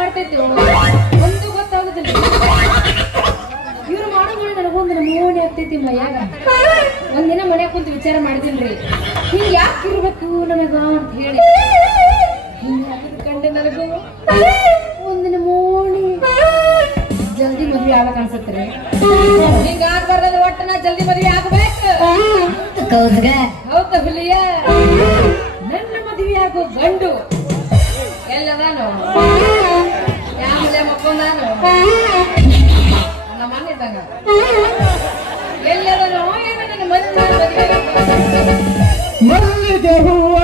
ಮಾಡ್ತೈತಿ ಒಂದು ಗೊತ್ತಾಗುದಿಲ್ಲ. ಇವ್ರು ಮಾಡೋದು ನನಗೊಂದು ಮೋಣಿ ಆಗ್ತೈತಿ ಮೈಯಾಗ. ಒಂದಿನ ಮನ್ಯಾಗ ಕುಂತು ವಿಚಾರ ಮಾಡಿದಿನ್ರಿ, ಹಿಂಗ್ ಯಾಕೆ ಇರ್ಬೇಕು ನನಗ ಅಂತ ಹೇಳಿ. ಕಂಡೆ ನನಗೂ ಒಂದಿನ ಮೋಣಿ ಜಲ್ದಿ ಮದ್ವೆ ಆಗ ಅನ್ಸತ್ರಿ. ಹಿಂಗ ಆಗ್ಬಾರ್ದ, ಒಟ್ಟ ನಾ ಜಲ್ದಿ ಮದ್ವೆ ಆಗ್ಬೇಕು. ಹೌದ ಹುಲಿಯ, ನನ್ನ ಮದ್ವೆ ಆಗೋ ಗಂಡು ಎಲ್ಲದಾನು ಯಾಮಲೆ ಮಕ್ಕೊಂದಾನು ನಮ್ಮ ಮನೆ ಇದ್ದಂಗ ಎಲ್ಲದನೋ ಏನೋ ನನ್ನ ಮದ್ವೆ ಹೂವ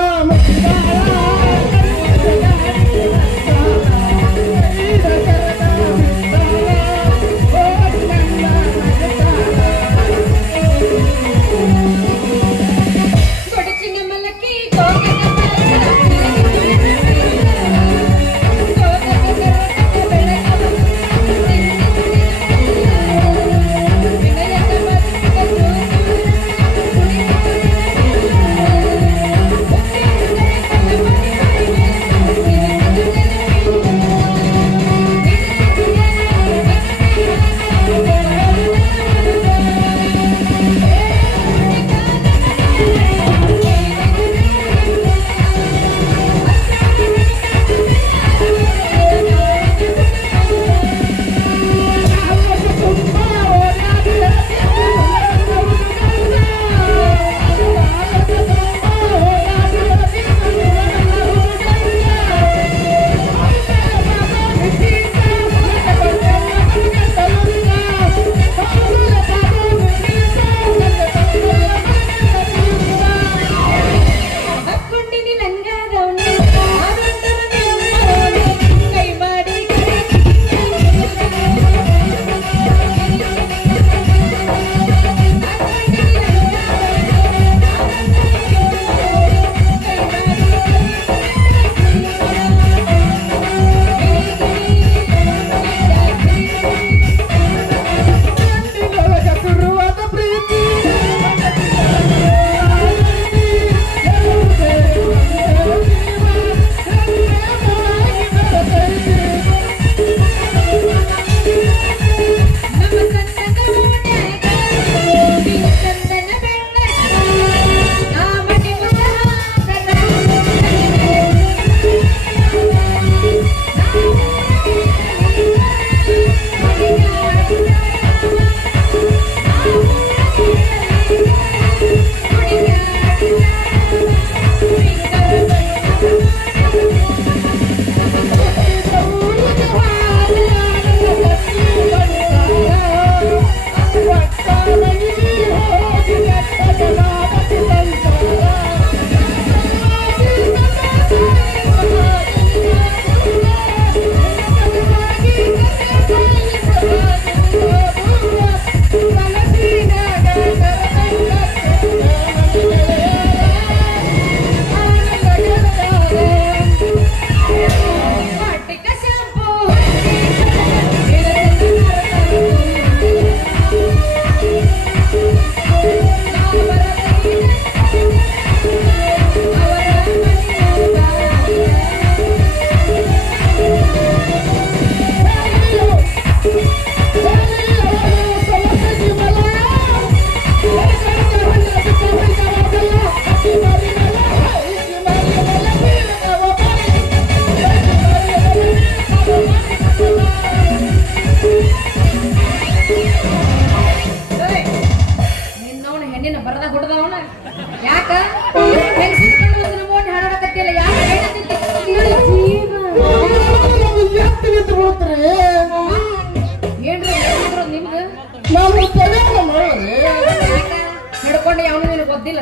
ಹಿಡ್ಕೊಂಡು ಅವನು ಗೊತ್ತಿಲ್ಲ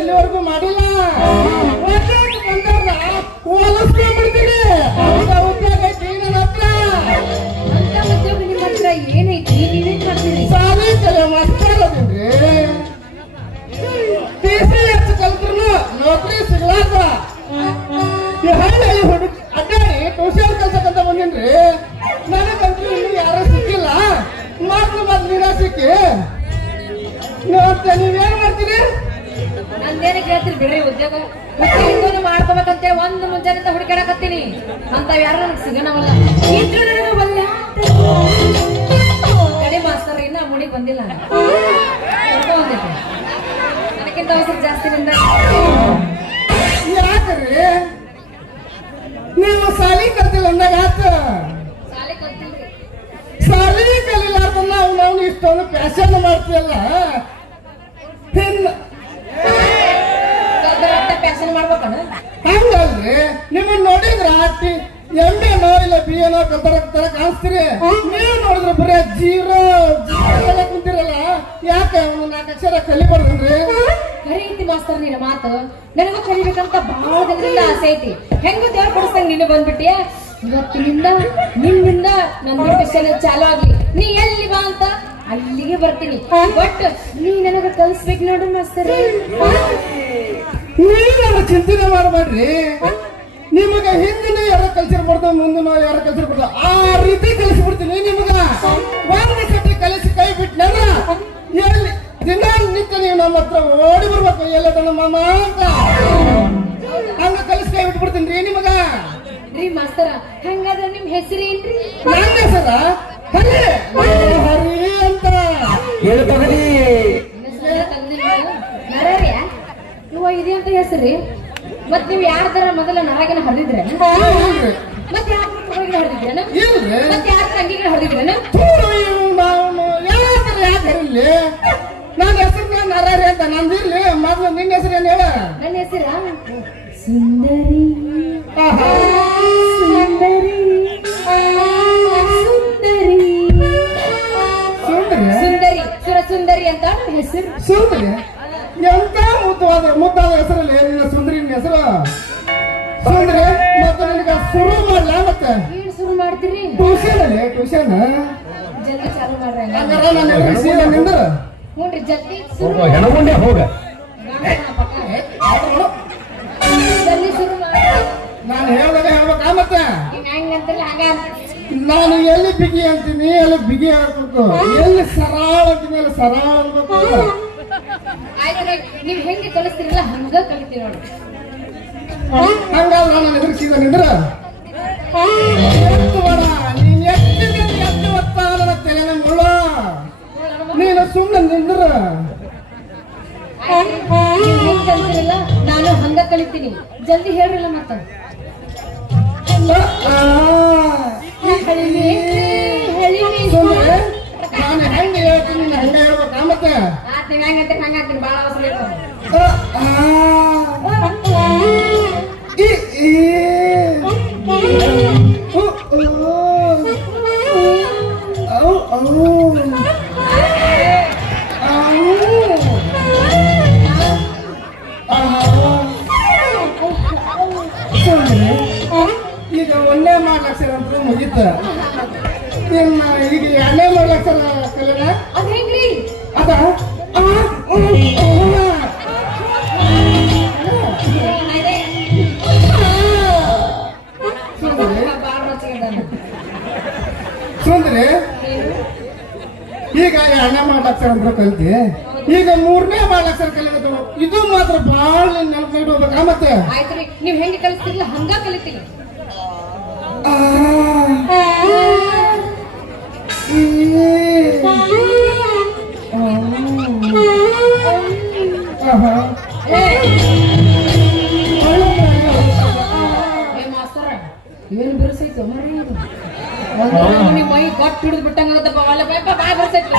ಇಲ್ಲಿವರೆಗೂ ಮಾಡಿಲ್ಲ ಏನೈತಿ ನೀವೇನ್ ಮಾಡ್ತೀರಿ ಸಾಲಿ ಮಕ್ಕಳದಿನ್ರಿ ಕಲ್ತ್ರು ನೌಕರಿ ಸಿಗ್ಲಾಕ ಹುಡುಗ ಅಡ್ಡಾಡಿ ಟ್ಯೂಷನ್ ಕಲ್ಸಕ್ಕಂತ ಬಂದಿನ್ರಿ ನನಗಂತೂ ಇನ್ನು ಯಾರು ಸಿಕ್ಕಿಲ್ಲ ಮೊದ್ಲು ನೀರ ಸಿಕ್ಕಿ ನೀವೇನ್ ಮಾಡ್ತೀರಿ ನಂದೇನ ಕೇಳ್ತೀನಿ ಬಿಡ್ರಿ ಉದ್ಯೋಗ ಹಿಂದೂ ಮಾಡ್ಕೋಬೇಕಂತೇಳಿ ಒಂದು ಮುಂಜಾನೆ ಹುಡುಕಾಡಕತ್ತೀನಿ ಅಂತ ಯಾರು ನನಗೆ ಸಿಗನವಲ್ಲ ಕಡೆ ಮಾಸ್ತರ್ ಇನ್ನ ಮುಡಿ ಬಂದಿಲ್ಲ ನನಗಿಂತ ಅವಸರ ಜಾಸ್ತಿ ನಿಂದ ಯಾಕ್ರಿ ನೀವು ಸಾಲಿ ಕಲ್ತಿಲ್ಲ ಅಂದಾಗ ಆತ ಶಾಲೆ ಕಲ್ತಿಲ್ರಿ ಸಾಲಿ ಕಲಿಲಾರ್ದ ನಾವು ಇಷ್ಟೊಂದು ಪ್ಯಾಶನ್ ಮಾಡ್ತೀವಲ್ಲ ಪ್ಯಾಶನ್ ಮಾಡ್ಬೇಕಣ್ಣ ಹಂಗಲ್ರಿ ನಿಮ್ಮನ್ನ ನೋಡಿದ್ರ ಎಮ್ಮೆನೋ ಇಲ್ಲ ಬಿಎನೋ ತರ ಕಾಣಿಸ್ತೀರಿ ನೀವು ನೋಡಿದ್ರ ಬರೀ ಜೀರೋ ಕುಂತಿರಲ್ಲ ಯಾಕೆ ಅವ್ನು 4 ಅಕ್ಷರ ಕಲಿಬಾರ್ದನ್ರಿ ಕರೀತಿ ಮಾಸ್ತರ್ ನಿನ್ನ ಮಾತು ನನಗೂ ಕಲಿಬೇಕಂತ ಬಹಳ ದಿನದಿಂದ ಆಸೆ ಐತಿ ಹೆಂಗ ದೇವ್ರ ಕೊಡಿಸ್ತಂಗ ನೀನು ಬಂದ್ಬಿಟ್ಟಿಯ ಇವತ್ತಿನಿಂದ ನಿನ್ನಿಂದ ನನ್ನ ಸ್ಪೆಷಲ್ ಚಾಲು ಆಗ್ಲಿ ನೀ ಎಲ್ಲಿ ಬಾ ಅಂತ ಅಲ್ಲಿಗೆ ಬರ್ತೀನಿ ಬಟ್ ನೀ ನನಗ ಕಲಿಸ್ಬೇಕು ನೋಡು ಮಾಸ್ತರ್ ನೀವೇನು ಚಿಂತನೆ ಮಾಡಬೇಡ್ರಿ ನಿಮಗ ಹಿಂದಿನ ಯಾರ ಕಲ್ಸಿರ್ಬಾರ್ದು ಮುಂದಿನ ಯಾರ ಕಲ್ಸಿರ್ಬಾರ್ದು ಆ ರೀತಿ ಕಲಿಸ್ಬಿಡ್ತೀನಿ ನಿಮಗ ಒಂದ್ ಸತಿ ಕಲಿಸಿ ಕೈ ಬಿಟ್ನಂದ್ರ ಎಲ್ಲಿ ದಿನ ನಿತ್ಯ ನೀವು ನಮ್ಮ ಹತ್ರ ಓಡಿ ಬರ್ಬೇಕು ಎಲ್ಲ ಮಾಮ ಅಂತ ಹಂಗ ಕಲಿಸಿ ಕೈ ಬಿಟ್ಬಿಡ್ತೀನಿ ನಿಮಗ ರೀ ಮಾಸ್ತರ ಹಂಗಾದ್ರೆ ನಿಮ್ ಹೆಸರೇನ್ರಿ ನನ್ನ ಹೆಸರ ಹರಿ ಹರಿ ಅಂತ ಹೇಳ್ತದ್ರಿ ನರರ್ಯಾ ಇವ ಇದೆ ಅಂತ ಹೆಸರಿ ಮತ್ ನೀವ್ ಯಾರ್ದಾರ ಮೊದಲ ನರಗನ ಹರಿದಿದ್ರೆ ಮತ್ ಯಾರ ಹರಿದಿದ್ರೇನ ಮತ್ ಯಾರ ಅಂಗಿಗೆ ಹರಿದಿದ್ರೇನ ಯಾಕೆ ಹರಿಲಿ ನನ್ನ ಹೆಸರು ನರರಿ ಅಂತ ನಂದಿರ್ಲಿ ಮೊದ್ಲು ನಿನ್ನ ಹೆಸರು ಏನ್ ಹೇಳ ನನ್ನ ಹೆಸರ ಸುಂದರಿ ಸುಂದರಿ ಸುಂದರಿ ಸುಂದರಿ ಸುರ ಸುಂದರಿ ಅಂತ ಹೆಸರು ಸುಂದರಿ ಎಂತ ಮುದ್ದಾದ ಹೆಸರಲ್ಲಿ ನಿನ್ನ ಸುಂದರಿನ ಹೆಸರು ಸುಂದರಿ ಮತ್ತೆ ನಿನಗೆ ಶುರು ಮಾಡ್ಲ ಮತ್ತೆ ಏನ್ ಶುರು ಮಾಡ್ತೀರಿ ಟ್ಯೂಷನ್ ಟ್ಯೂಷನ್ ಜಲ್ದಿ ಚಾಲು ಮಾಡ್ರಿ ನಿಂದ್ರ ಹ್ಞೂನ್ರಿ ಜಲ್ದಿ ಶುರು ಹೆಣಗೊಂಡೆ ಹೋಗ ಜಲ್ದಿ ಶುರು ಮಾಡಿ ನಾನು ಹೇಳ್ದಾಗ ಹೇಳ್ಬೇಕಾ ಮತ್ತೆ ನೀವ್ ಹೆಂಗ್ ಅಂತಿಲ್ಲ ಹಂಗ ನಾನು ಎಲ್ಲಿ ಬಿಗಿ ಅಂತೀನಿ ಎಲ್ಲಿ ಬಿಗಿ ಆಗ್ಬೇಕು ಎಲ್ಲಿ ಸರಾಳ ಅಂತೀನಿ ಅಲ್ಲಿ ಸರಾಳ ಅನ್ಬೇಕು ಆಯ್ತು ನೀವ್ ಹೆಂಗೆ ಕಲಿಸ್ತೀರಲ್ಲ ಹಂಗ ಕಲಿತೀವಿ ನೋಡಿ ಹಂಗಲ್ಲ ನಾನು ಎದುರಿಸಿದ ನಿಂದ್ರ ನೀನ್ ಎಷ್ಟು ಹೊತ್ತ ನನ್ನ ತಲೆನ ಮುಳ್ಳ ನೀನು ಸುಮ್ಮನೆ ನಿಂದ್ರ ನೀವ್ ಹೆಂಗ್ ಕಲಿತೀರಲ್ಲ ನಾನು ಹಂಗ ಕಲಿತೀನಿ ಜಲ್ದಿ ಹೇಳ್ರಲ್ಲ ಮತ್ತ ನಾನು ಹೆಂಗೆ ಹೇಳ್ತೀನಿ ನೀನು ಹಂಗ ಹೇಳ್ಬೇಕಾ ಮತ್ತೆ ನೀವ್ ಹೆಂಗಂತ ಹಂಗಾಗ್ತೀನಿ ಬಾಳ ಅವಸರ ಇತ್ತು ಈಗ 1ನೇ ಮಾಡ್ಲಕ್ಷರ ಅಂತ ಮುಗಿತ ಈಗ 2ನೇ ಮಾಡ್ಲಕ್ಷರ ಕಲಿಯೋಣ ಅದ್ ಹೆಂಗ್ರಿ ಅದ ಸುಂದ್ರಿ ಈಗ 2ನೇ ಮಾಡ್ಲಕ್ಷರ ಅಂತ ಕಲ್ತಿ ಈಗ 3ನೇ ಮಾಡ್ಲಕ್ಷರ ಕಲಿಯೋದು ಇದು ಮಾತ್ರ ಬಾಳ ನೆನಪು ಇಡ್ಬೇಕಾ ಮತ್ತೆ ಆಯ್ತ್ರಿ ನೀವ್ ಹೆಂಗೆ ಕಲಿಸ್ತಿರಲ್ಲ ಹಂಗ ಕಲಿತೀನಿ ಮಾಸ್ತರ ಏನ್ ಬಿರುಸೈತು ಮರಿ ನಿಮ್ ಮೈ ಗಟ್ ಹಿಡಿದು ಬಿಟ್ಟಂಗತ್ತಪ್ಪ ಅಲ್ಲ ಬಾಳ ಬಿರುಸೈತು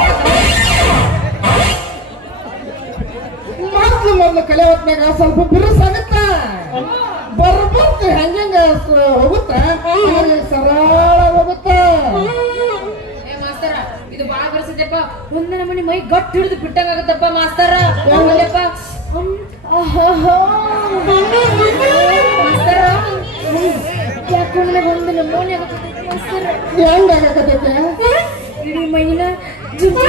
ಮೊದ್ಲು ಕಲೆ ಹೊತ್ನಾಗ ಸ್ವಲ್ಪ ಬಿರುಸಾಗತ್ತ ಬರ್ಬರ್ತ ಹೆಂಗ ಹೋಗುತ್ತ ಸರಳ ಹೋಗುತ್ತ ಮಾಸ್ತರ ಇದು ಬಾಳ ಬಿರುಸೈತಪ್ಪ ಒಂದಿನ ಮನಿ ಮೈ ಗಟ್ ಹಿಡಿದು ಬಿಟ್ಟಂಗಾಗತ್ತಪ್ಪ ಮಾಸ್ತರ ಮಾಸ್ತರ ಯಾಕೋ ನನಗೆ ಒಂದು ನಮೂನೆ ಆಗತ್ತೈತಿ ಮಾಸ್ತರ ಹೆಂಗಾಗತ್ತೈತೆ ಇಡೀ ಮೈನ ಜುಮ್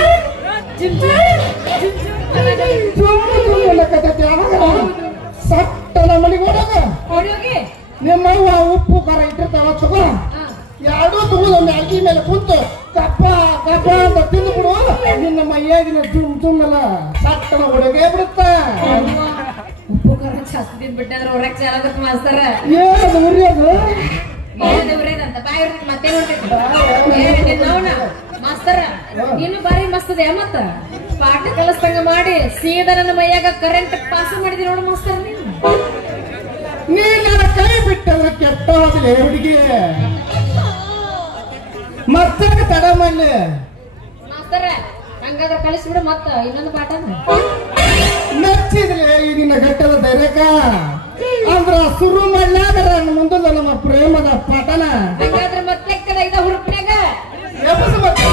ಜುಮ್ ಜುಮ್ ಸಟ್ಟನ ಮನೆಗೆ ಹೋದಾಗ ಹೊಡಿಯೋಗಿ ನಿಮ್ಮವ್ವ ಉಪ್ಪು ಖಾರ ಇಟ್ಟಿರ್ತಾವ ತಗೋ ಎರಡೂ ತಗೋದು ಮ್ಯಾಗಿ ಮೇಲೆ ಕುಂತು ಕಪ್ಪ ಕಪ್ಪ ಅಂತ ತಿಂದ್ಬಿಡು ನಿನ್ನ ಮೈಯಾಗಿನ ಜುಮ್ ಜುಮ್ ಎಲ್ಲ ಸಟ್ಟನ ಹೊಡಗೇ ಬಿಡುತ್ತ ಜಾಸ್ತಿ ತಿಂದ್ಬಿಟ್ಟೆ ಅಂದ್ರೆ ಹೊರಕ್ ಚಾಲ ಆಗತ್ತೆ ಮಾಸ್ತರ. ಏನು ಉರಿಯೋದು ಏನದೆ ಉರೇದಂತ ಬಾಯಿ ಹೊರಕ್ಕೆ ಮತ್ತೆ ನೋಡ್ಬೇಕು ನೋಡ ಮಾಸ್ತರ. ನೀನು ಬಾರಿ ಮಸ್ತದೆ ಮತ್ತ ಪಾಠ ಕಲಿಸ್ದಂಗ ಮಾಡಿ ಸೀದಾ ನನ್ನ ಮೈಯಾಗ ಕರೆಂಟ್ ಪಾಸ್ ಮಾಡಿದಿ ನೋಡು ಮಾಸ್ತರ. ನೀ ನನ್ನ ಕೈ ಬಿಟ್ಟಂದ್ರೆ ಕೆಟ್ಟ ಹೋಗಲಿ ಹುಡುಗಿ ಮತ್ತೆ ತಡ ಮಾಡಿ ಮಾಸ್ತರ. ಹಂಗಾದ್ರೆ ಕಳಿಸ್ಬಿಡು ಮತ್ತ ಇನ್ನೊಂದು ಪಾಠ ಮೆಚ್ಚಿದ್ರೆ ಈ ನಿನ್ನ ಗಟ್ಟದ ಧೈರ್ಯಕ ಅಂದ್ರ ಶುರು ಮಾಡ್ಲಾದ್ರ ಮುಂದಲ್ಲ ನಮ್ಮ ಪ್ರೇಮದ ಪಾಠನ. ಹಂಗಾದ್ರೆ ಮತ್ತೆ ಕಡೆ ಇದ ಹುರುಪ್ನ್ಯಾಗ ಎಬ್ಬಸು ಮತ್ತೆ.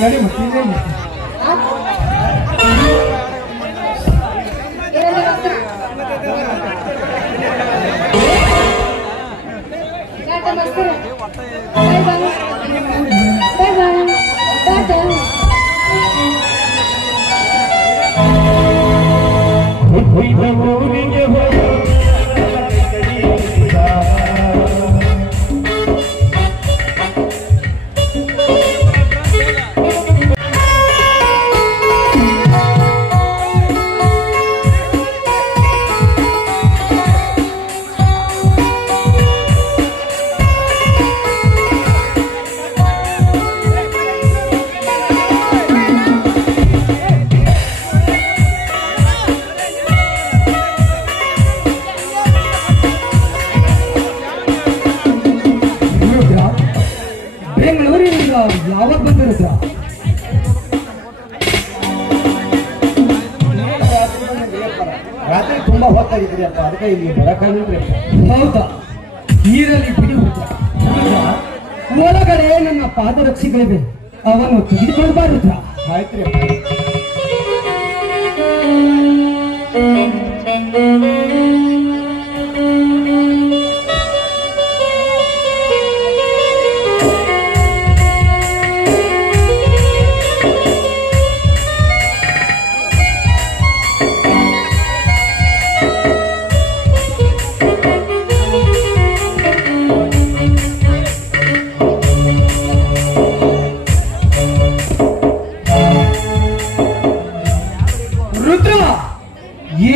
ನಡಿ ಮತ್ತೆ ಹೋಗ್ಬೇಕಾಗಿದ್ರಿ ಅಪ್ಪ, ಅದಕ್ಕೆ ಇಲ್ಲಿ ಬರಕಾಗಿದ್ರಿ. ಹೌದಾ, ನೀರಲ್ಲಿ ಬಿಡಿ ರುದ್ರ. ಒಳಗಡೆ ನನ್ನ ಪಾದರಕ್ಷೆಗಳಿವೆ, ಅವನ್ನು ತೆಗೆದುಕೊಳ್ಬಾರ ರುದ್ರ. ಆಯ್ತ್ರಿ ಅಪ್ಪ.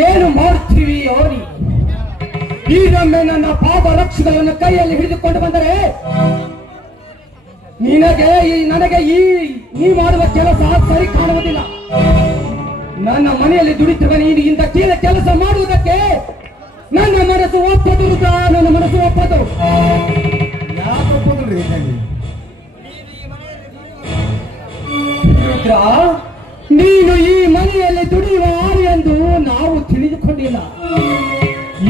ಏನು ಮಾಡ್ತೀವಿ ಅವನಿ? ಈಗೊಮ್ಮೆ ನನ್ನ ಪಾದರಕ್ಷೆಗಳನ್ನು ಕೈಯಲ್ಲಿ ಹಿಡಿದುಕೊಂಡು ಬಂದರೆ ನನಗೆ ನೀ ಮಾಡುವ ಕೆಲಸ ಸರಿ ಕಾಣುವುದಿಲ್ಲ. ನನ್ನ ಮನೆಯಲ್ಲಿ ದುಡಿತಿರುವ ನೀನು ಇಂಥ ಕೀಳ ಕೆಲಸ ಮಾಡುವುದಕ್ಕೆ ನನ್ನ ಮನಸ್ಸು ಒಪ್ಪದು ರುದ್ರ, ನನ್ನ ಮನಸ್ಸು ಒಪ್ಪದು. ಯಾಕೆ ಒಪ್ಪೋದ್ರಿ? ರುದ್ರ, ನೀನು ಈ ಮನೆಯಲ್ಲಿ ದುಡಿಯುವ ಆರು ಎಂದು ನಾವು ತಿಳಿದುಕೊಂಡಿಲ್ಲ.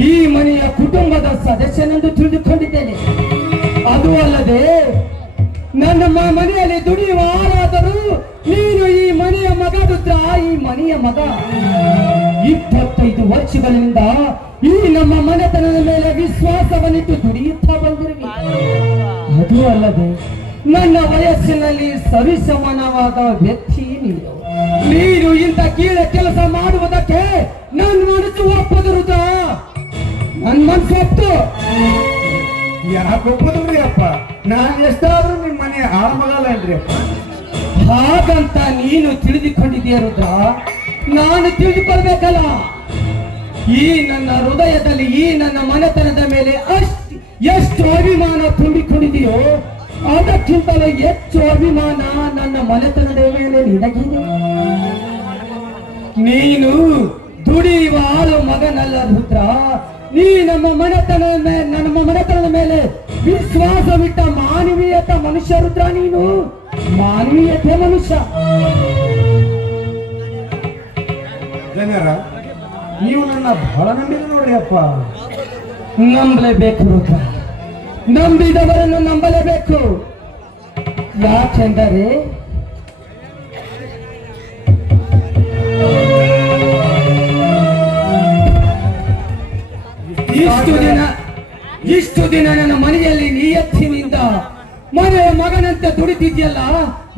ಈ ಮನೆಯ ಕುಟುಂಬದ ಸದಸ್ಯನೆಂದು ತಿಳಿದುಕೊಂಡಿದ್ದೇನೆ. ಅದು ಅಲ್ಲದೆ ನನ್ನ ಮನೆಯಲ್ಲಿ ದುಡಿಯುವ ಆರಾದರೂ ನೀನು ಈ ಮನೆಯ ಮಗ ರುದ್ರ, ಈ ಮನೆಯ ಮಗ. 25 ವರ್ಷಗಳಿಂದ ಈ ನಮ್ಮ ಮನೆತನದ ಮೇಲೆ ವಿಶ್ವಾಸವನ್ನಿಟ್ಟು ದುಡಿಯುತ್ತಾ ಬಂದಿರುವೆ. ಅದು ಅಲ್ಲದೆ ನನ್ನ ವಯಸ್ಸಿನಲ್ಲಿ ಸರಿಸಮಾನವಾದ ವ್ಯಕ್ತಿ ನೀನು. ನೀನು ಇಂಥ ಕೀಳ ಕೆಲಸ ಮಾಡುವುದಕ್ಕೆ ನನ್ನ ಮನಸ್ಸು ಒಪ್ಪದಿರುತ್ತ, ನನ್ನ ಮನಸ್ಸು ಒಪ್ಪು. ಯಾಕೆ ಒಪ್ಪೋದ್ರಿ ಅಪ್ಪ? ನಾನು ಎಷ್ಟಾದ್ರೂ ನಿಮ್ಮ ಮನೆ ಆಳಮಗಲ್ಲೇನ್ರಿ ಅಪ್ಪ? ಹಾಗಂತ ನೀನು ತಿಳಿದುಕೊಂಡಿದ್ದೀಯ ರುದ್ರ, ನಾನು ತಿಳಿದುಕೊಳ್ಬೇಕಲ್ಲ. ಈ ನನ್ನ ಹೃದಯದಲ್ಲಿ ಈ ನನ್ನ ಮನೆತನದ ಮೇಲೆ ಎಷ್ಟು ಅಭಿಮಾನ ತುಂಬಿಕೊಂಡಿದೆಯೋ ಅದಕ್ಕಿಂತಲೂ ಹೆಚ್ಚು ಅಭಿಮಾನ ನನ್ನ ಮನೆತನದ ಮೇಲೆ ನಿನಗಿದೆ. ನೀನು ದುಡಿಯುವ ಆಳು ಮಗನಲ್ಲ ರುದ್ರ, ನೀ ನಮ್ಮ ಮನೆತನದ ಮೇಲೆ ವಿಶ್ವಾಸವಿಟ್ಟ ಮಾನವೀಯತ ಮನುಷ್ಯ ರುದ್ರ. ನೀನು ಮಾನವೀಯತೆ ಮನುಷ್ಯ. ಜನರ ನೀವು ನನ್ನ ಬಹಳ ನಂಬಿದ್ರು ನೋಡ್ರಿ ಅಪ್ಪ. ನಂಬಲೇಬೇಕು ರುದ್ರ, ನಂಬಿದವರನ್ನು ನಂಬಲೇಬೇಕು. ಯಾಕೆಂದರೆ ಇಷ್ಟು ದಿನ ನನ್ನ ಮನೆಯಲ್ಲಿ ನಿಯತ್ತಿನಿಂದ ಮನೆಯ ಮಗನಂತೆ ದುಡಿತಿದ್ಯಲ್ಲ,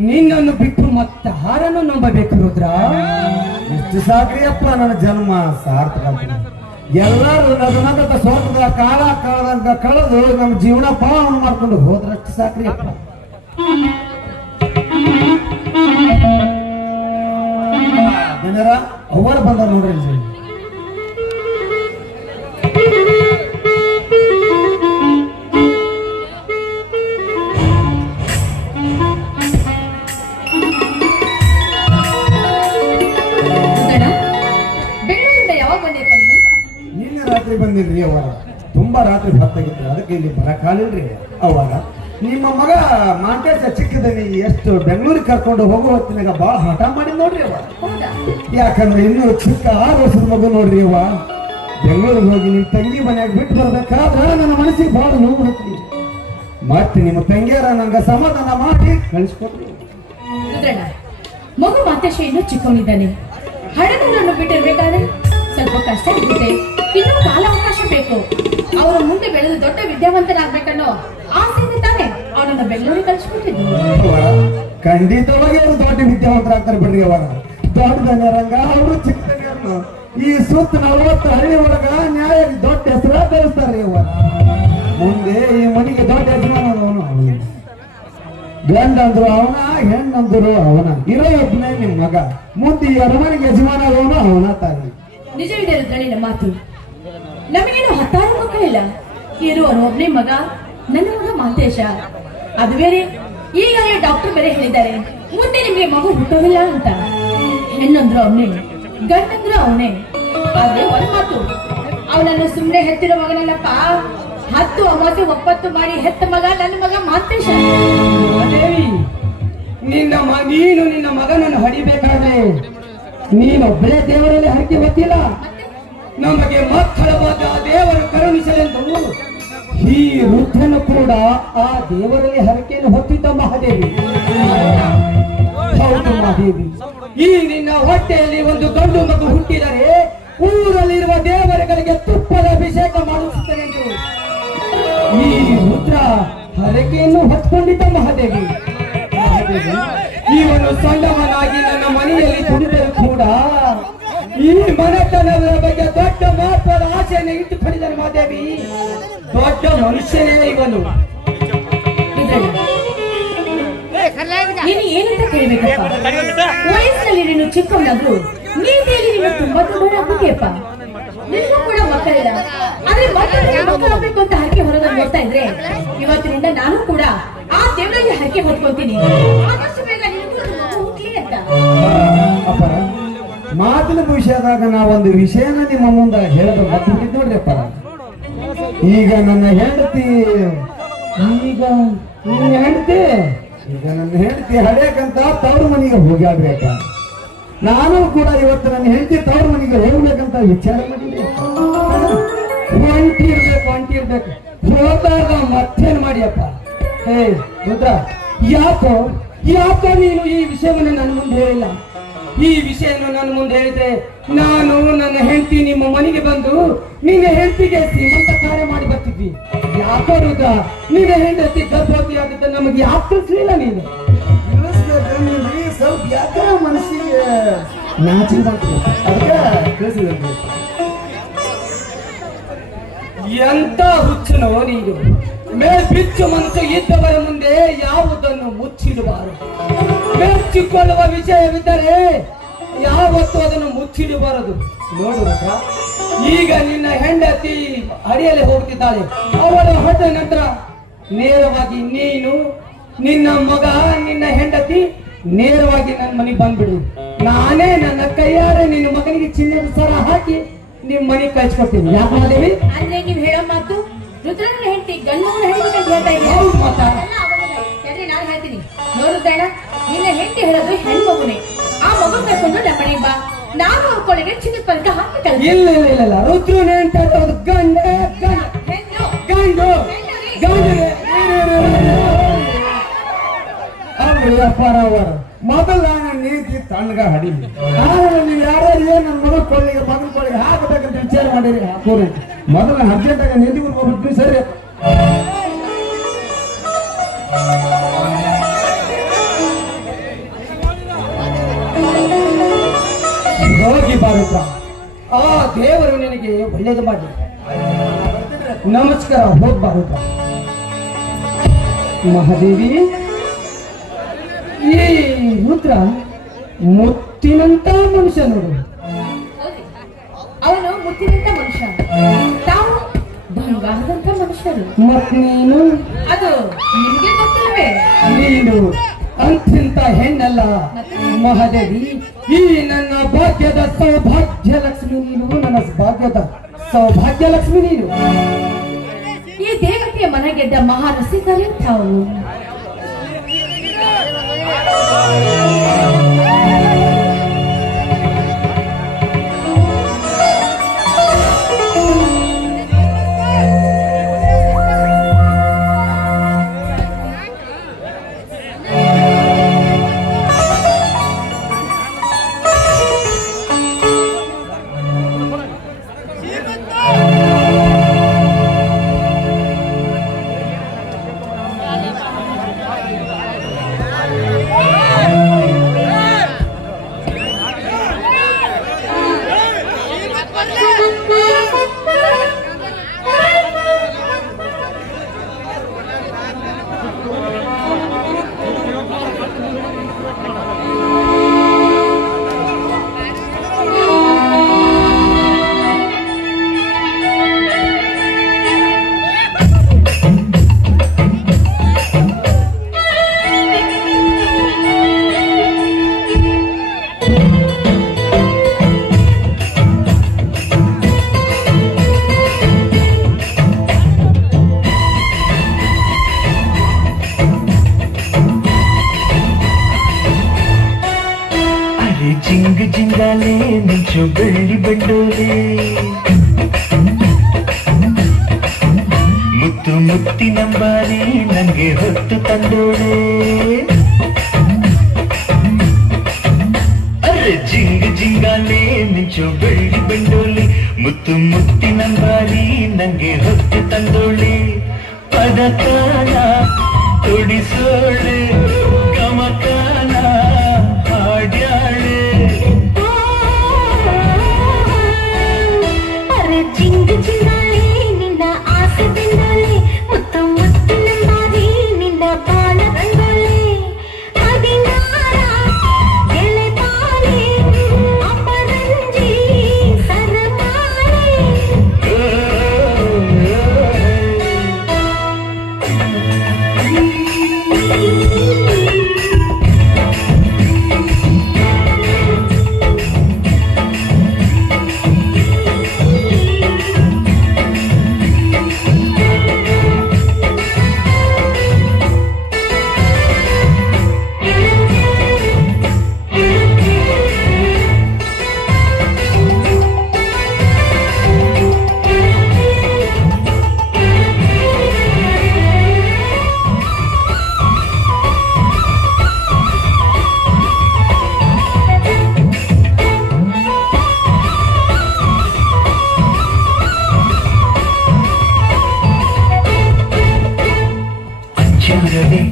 ನಿನ್ನನ್ನು ಬಿಟ್ಟು ಮತ್ತೆ ಯಾರನ್ನು ನಂಬಬೇಕು ರುದ್ರ? ಇಷ್ಟು ಸಾಕ್ರಿ ಅಪ್ಪ, ನನ್ನ ಜನ್ಮ ಸಾರ್ಥಕ. ಎಲ್ಲರೂ ನಗುನಗತ ಸ್ವರ್ಗದ ಕಾಲ ಕಳೆದಂಗ ಕಳೆದು ನಮ್ಮ ಜೀವನ ಪಾವನ ಮಾಡ್ಕೊಂಡು ಹೋದ್ರಷ್ಟು ಸಾಕ್ರಿ ಅಪ್ಪ. ಜನರ ಅವರು ಬಂದ ನೋಡ್ರಿ. ನಿನ್ನೆ ರಾತ್ರಿ ಬಂದಿಲ್ರಿ ಅವರ, ತುಂಬಾ ರಾತ್ರಿ ಹೊತ್ತಾಗಿತ್ತು, ಅದಕ್ಕೆ ಇಲ್ಲಿ ಬರಕಾಲಿಲ್ರಿ. ಅವಾಗ ನಿಮ್ಮ ಮಗ ಮಾಂಟೇಶ ಚಿಕ್ಕದನಿ ಎಷ್ಟು ಬೆಂಗಳೂರಿಗೆ ಕರ್ಕೊಂಡು ಹೋಗೋ ಹೊತ್ತಿನಾಗ ಬಹಳ ಹಠ ಮಾಡಿ ನೋಡ್ರಿ ಅವ. ಯಾಕಂದ್ರೆ ಇನ್ನೂ ಚಿಕ್ಕ 6 ವರ್ಷದ ಮಗು ನೋಡ್ರಿ ಅವ. ಬೆಂಗಳೂರಿಗೆ ಹೋಗಿ ನಿಮ್ ತಂಗಿ ಮನೆಯಾಗ ಬಿಟ್ಟು ಬರ್ಬೇಕಾದ್ರೆ ನನ್ನ ಮನಸ್ಸಿಗೆ ಬಹಳ ನೋವು ಹತ್ತಿ, ಮತ್ತೆ ನಿಮ್ಮ ತಂಗಿಯರ ನಂಗ ಸಮಾಧಾನ ಮಾಡಿ ಕಳಿಸ್ಕೊಟ್ರಿ. ಮಗು ಮಾತೇಶ ಇನ್ನೂ ಚಿಕ್ಕವನಿದ್ದಾನೆ. ಹಣವನ್ನು ಬಿಟ್ಟಿರ್ಬೇಕಾದ್ರೆ ಸ್ವಲ್ಪ ಕಷ್ಟ ಇರುತ್ತೆ. ಇನ್ನೂ ಕಾಲಾವಕಾಶ ಬೇಕು. ಅವರ ಮುಂದೆ ಬೆಳೆದು ದೊಡ್ಡ ವಿದ್ಯಾವಂತರಾಗ್ಬೇಕನ್ನೋ ಆಸೆಯಿಂದ ತಾನೆ ಅವನನ್ನು ಬೆಂಗಳೂರಿಗೆ ಕಳಿಸ್ಕೊಟ್ಟಿದ್ದು. ಖಂಡಿತವಾಗಿ ಅವರು ದೊಡ್ಡ ವಿದ್ಯಾವಂತರಾಗ್ತಾರೆ ಬಿಡ್ರಿ. ಅವಾಗ ದೊಡ್ಡ ರಂಗ ಅವರು ಚಿಕ್ಕ ದಂಗರನ್ನು ಈ ಸುತ್ತ 40 ಹಳ್ಳಿ ಒಳಗ ನ್ಯಾಯ ದೊಡ್ಡ ಹೆಸರ ಬೆಳೆಸ್ತಾರ್ರಿ. ಅವ ಮುಂದೆ ಈ ಮನೆಗೆ ದೊಡ್ಡ ಯಜಮಾನ ಅವನು. ಗಂಡಂದ್ರು ಅವನ, ಹೆಣ್ಣಂದ್ರು ಅವನ. ಇರೋ ಒಬ್ಬನೇ ನಿಮ್ ಮಗ. ಮುಂದೆ ಈ ಅರಮನೆಗೆ ಯಜಮಾನ ಅವನು ಅವನ ತಾಯಿ. ನಿಜವಿದೆ ರುದ್ರಣ್ಣಿನ ಮಾತು. ನಮಗೇನು 10 ಮಕ್ಕಳಿಲ್ಲ, ಇರುವನು ಒಬ್ಬನೇ ಮಗ, ನನ್ನ ಮಗ ಮಾಂತೇಶ. ಅದು ಬೇರೆ, ಈಗಾಗಲೇ ಡಾಕ್ಟರ್ ಬೇರೆ ಹೇಳಿದ್ದಾರೆ ಮುಂದೆ ನಿಮ್ಗೆ ಮಗು ಹುಟ್ಟೋದಿಲ್ಲ ಅಂತ. ಹೆಣ್ಣಂದ್ರು ಅವನೇ, ಗಂಡಂದ್ರು ಅವನೇ. ಆದ್ರೆ ಒಂದ್ ಮಾತು, ಅವನನ್ನು ಸುಮ್ಮನೆ ಹೆತ್ತಿರೋ ಮಗನಲ್ಲಪ್ಪ, 10 ಅಮಾಸೆ 9 ಮಾಡಿ ಹೆತ್ತ ಮಗ ನನ್ನ ಮಗ ಮಾಂತೇಶ. ದೇವಿ, ನೀನು ನಿನ್ನ ಮಗನನ್ನು ಹಡಿಬೇಕಾದ್ರೆ ನೀನೊಬ್ಬಳೇ ದೇವರಲ್ಲಿ ಹರಕೆ ಗೊತ್ತಿಲ್ಲ. ನಮಗೆ ಮಕ್ಕಳವಾದ ದೇವರು ಕರುಣಿಸಲೆಂದು ಈ ರುದ್ರನು ಕೂಡ ಆ ದೇವರಲ್ಲಿ ಹರಕೆಯನ್ನು ಹೊತ್ತಿದ್ದ ಮಹಾದೇವಿ. ಹೌದು ಮಹಾದೇವಿ, ಈ ನಿನ್ನ ಹೊಟ್ಟೆಯಲ್ಲಿ ಒಂದು ಗಂಡು ಮಗು ಹುಟ್ಟಿದರೆ ಊರಲ್ಲಿರುವ ದೇವರುಗಳಿಗೆ ತುಪ್ಪದ ಅಭಿಷೇಕ ಮಾಡಿಸುತ್ತೇನೆಂದು ಈ ರುದ್ರ ಹರಕೆಯನ್ನು ಹೊತ್ಕೊಂಡಿದ್ದ ಮಹಾದೇವಿ. ಇವನು ಸಣ್ಣವನಾಗಿ ನನ್ನ ಮನೆಯಲ್ಲಿ ದುಡಿದರೂ ಕೂಡ ಈ ಮನೆತನದ ಬಗ್ಗೆ ದೊಡ್ಡ ಮಹತ್ವದ ಆಸೆಯನ್ನು ಇಟ್ಟುಕೊಂಡಿದ್ದಾನೆ ಮಹಾದೇವಿ. ದೊಡ್ಡ ಮನುಷ್ಯನೇ ಇವನು. ನೀನು ಏನಂತ ಕೇಳಬೇಕಪ್ಪ? ವಯಸ್ಸಿನಲ್ಲಿ ನೀನು ಚಿಕ್ಕವನಾದ್ರು ನೀತಿಯಲ್ಲಿ ನೀನು ತುಂಬಾ ದೊಡ್ಡವನಾಗ್ಬಿಟ್ಟಿಯಪ್ಪ. ನಿನಗೂ ಕೂಡ ಮಕ್ಕಳಿಲ್ಲ, ಆದ್ರೆ ಮಕ್ಕಳಾಗಬೇಕು ಅಂತ ಹರಕೆ ಹೊರಗೆ ನೋಡ್ತಾ ಇದ್ರೆ ಇವತ್ತಿನಿಂದ ನಾನು ಕೂಡ ಆ ದೇವರಲ್ಲಿ ಹರಕೆ ಹೊತ್ಕೊಂತೀನಿ. ಆದಷ್ಟು ಬೇಗ ನಿನಗೂ ಮಗು ಹುಟ್ಲಿ ಅಂತ. ಅಪ್ಪರ ಮಾತಿನ ವಿಷಯದಾಗ ನಾವೊಂದು ವಿಷಯನ ನಿಮ್ಮ ಮುಂದೆ ಹೇಳೋದು ಮರ್ತ್ಬಿಟ್ಟಿದ್ ನೋಡ್ರಿ ಅಪ್ಪರ. ಈಗ ನನ್ನ ಹೆಂಡತಿ ನನ್ನ ಹೆಂಡತಿ ಹಡಿಯಕಂತ ತವ್ರ ಮನೆಗೆ ಹೋಗ್ಯಾಡ್ರಿ ಅಕ್ಕ. ನಾನು ಕೂಡ ಇವತ್ತು ನನ್ನ ಹೆಂಡತಿ ತವ್ರ ಮನೆಗೆ ಹೋಗ್ಬೇಕಂತ ವಿಚಾರ ಮಾಡಿದ್ರಿ. ಹೊಂಟಿರ್ಬೇಕು ಹೋದಾಗ ಮತ್ತೇನ್ ಮಾಡಿಯಪ್ಪ. ಹೇ ರುದ್ರ, ಯಾಕೋ ನೀನು ಈ ವಿಷಯವನ್ನು ನನ್ನ ಮುಂದೆ ಹೇಳಿಲ್ಲ? ಈ ವಿಷಯವನ್ನು ನನ್ನ ಮುಂದೆ ಹೇಳಿದ್ರೆ ನಾನು ನನ್ನ ಹೆಂಡತಿ ನಿಮ್ಮ ಮನೆಗೆ ಬಂದು ನಿನ್ನ ಹೆಂಡತಿಗೆ ಶ್ರೀಮಂತ ಕಾರ್ಯ ಮಾಡಿ ಬರ್ತಿದ್ವಿ. ಯಾಕೋ ರುದ್ರ, ನಿನ್ನ ಹೆಂಡತಿ ಗರ್ಭವತಿ ಆಗಿದ್ದ ನಮಗೆ ಯಾಕೆ ತಿಳಿಸ್ಲಿಲ್ಲ ನೀನು? ಸ್ವಲ್ಪ ಯಾಕ ಮನಸ್ಸಿಗೆ ನಾಚಿಕೆ ಮಾಡ್ತೀವಿ, ಅದಕ್ಕೆ ತಿಳಿಸಿದ್ರಿ. ಎಂತ ಹುಚ್ಚನೋ ನೀನು. ಬಿಚ್ಚು ಮನಸ್ಸು ಇದ್ದವರ ಮುಂದೆ ಯಾವುದನ್ನು ಮುಚ್ಚಿಡಬಾರದು. ಮೆಚ್ಚಿಕೊಳ್ಳುವ ವಿಷಯವಿದ್ದರೆ ಯಾವತ್ತೂ ಅದನ್ನು ಮುಚ್ಚಿಡಬಾರದು. ನೋಡು, ಈಗ ನಿನ್ನ ಹೆಂಡತಿ ಅಡಿಯಲ್ಲಿ ಹೋಗ್ತಿದ್ದಾಳೆ. ಅವಳ ಹೊರಟ ನಂತರ ನೇರವಾಗಿ ನೀನು, ನಿನ್ನ ಮಗ, ನಿನ್ನ ಹೆಂಡತಿ ನೇರವಾಗಿ ನನ್ನ ಮನೆಗೆ ಬಂದ್ಬಿಡು. ನಾನೇ ನನ್ನ ಕೈಯಾರೆ ನಿನ್ನ ಮಗನಿಗೆ ಚಿನ್ನದ ಸರ ಹಾಕಿ ನಿಮ್ ಮನೆಗೆ ಕಳ್ಸಿಕೊಡ್ತೀನಿ. ಯಾಕೆ ಮಾಡಿವಿ ಅಂದ್ರೆ ನೀವ್ ಹೇಳೋ ಮಾತು ರುದ್ರನ ಹೆಂಡತಿ ಗಂಡು ಹೇಳ್ಬೇಕಂತ ಹೇಳ್ತಾ ಇದ್ದೀವಿ. ನಾನು ಹೇಳ್ತೀನಿ ನೋಡುತ್ತೇಳ, ನಿನ್ನ ಹೆಂಡತಿ ಹೇಳೋದು ಹೆಣ್ಮಗುನೆ. ಆ ಮಗು ಕರ್ಕೊಂಡು ನಮ್ಮ ಮನೆಗೆ ಬಾ, ನಾನು ಅವ್ಕೊಳ್ಳಿಗೆ ಚಿನ್ನದ ಪದಕ ಹಾಕಿ ಕಳ್ಸಿ. ಇಲ್ಲ ರುದ್ರನ ಹೆಂಡತಿ ಅದು ಗಂಡು ಅಪ್ಪಾರವರು ಮೊದಲ ನೀತಿ ತಣ್ಣಗ ಹಡಿ. ನೀವು ಯಾರ್ಯಾರು ನನ್ನ ಮಗನ ಕೊಳ್ಳಿಗೆ ಹಾಕಬೇಕಂತ ವಿಚಾರ ಮಾಡಿರಿ, ಹಾಕೋರಿ. ಮೊದಲ ಅರ್ಜೆಂಟಾಗ ನಿಂದಿ ಬಿಟ್ಬಿಟ್ಟು ಸರಿ. ಹೋಗಿ ಬಾರುದ್ರ, ಆ ದೇವರು ನಿನಗೆ ಒಳ್ಳೇದು ಮಾಡಿ. ನಮಸ್ಕಾರ, ಹೋಗಿ ಬಾರುದ್ರ. ಮಹಾದೇವಿ, ಈ ರುದ್ರ ಮುತ್ತಿನಂತ ಮನುಷ್ಯ ನೋಡು. ಅವನು ಮುತ್ತಿನಂತ ಮನುಷ್ಯ, ತಾವು ಬಂಗಾರದಂತ ಮನುಷ್ಯರು. ಮತ್ ನೀನು? ಅದು ನಿಮಗೆ ಗೊತ್ತಿಲ್ಲವೇ? ನೀನು ಅಂತಿಂತ ಹೆಣ್ಣಲ್ಲ ಮಹಾದೇವಿ. ಈ ನನ್ನ ಭಾಗ್ಯದ ಸೌಭಾಗ್ಯ ಲಕ್ಷ್ಮಿ ನೀನು, ನನ್ನ ಭಾಗ್ಯದ ಸೌಭಾಗ್ಯ ಲಕ್ಷ್ಮಿ ನೀನು. ಈ ದೇವತೆಯ ಮನೆಗೆದ್ದ ಮಹಾರಸಿಕರೇ ತಾವು. ಜಿಂಗ್ ಜಿಂಗಾಲೆ ಮಿಂಚು ಬೆಳ್ಳಿ ಬಂಡೋಲೆ ಮುತ್ತು ಮುತ್ತಿನಂಬಾರಿ ನಂಗೆ ಹೊತ್ತು ತಂದೋಳೆ ಅರೆ ಜಿಂಗ್ ಜಿಂಗಾಲೆ ಮಿಂಚು ಬೆಳ್ಳಿ ಬಂಡೋಲೆ ಮುತ್ತು ಮುತ್ತಿನಂಬಾರಿ ನಂಗೆ ಹೊತ್ತು ತಂದೋಳೆ ಪದಕಾಲ ತೊಡಿಸೋಳೆ ಗಮಕಾಲ ಹಾಡ್ಯಾಳೆ ಅರೆ ಜಿಂಗ್ ಜಿಂಗಾಳೆ ನಿನ್ನ ಆಸೆ ಬೆಂಡೋಲೆ ಮುತ್ತು ಮುತ್ತಿನಂಬಾರಿ ನಿನ್ನ ಬಾಳ ಬಂದೋಳೆ ಹದಿನಾರ ಎಳೆಪಾಲೆ ಅಪರಂಜಿ ಸರಮಾಲೆ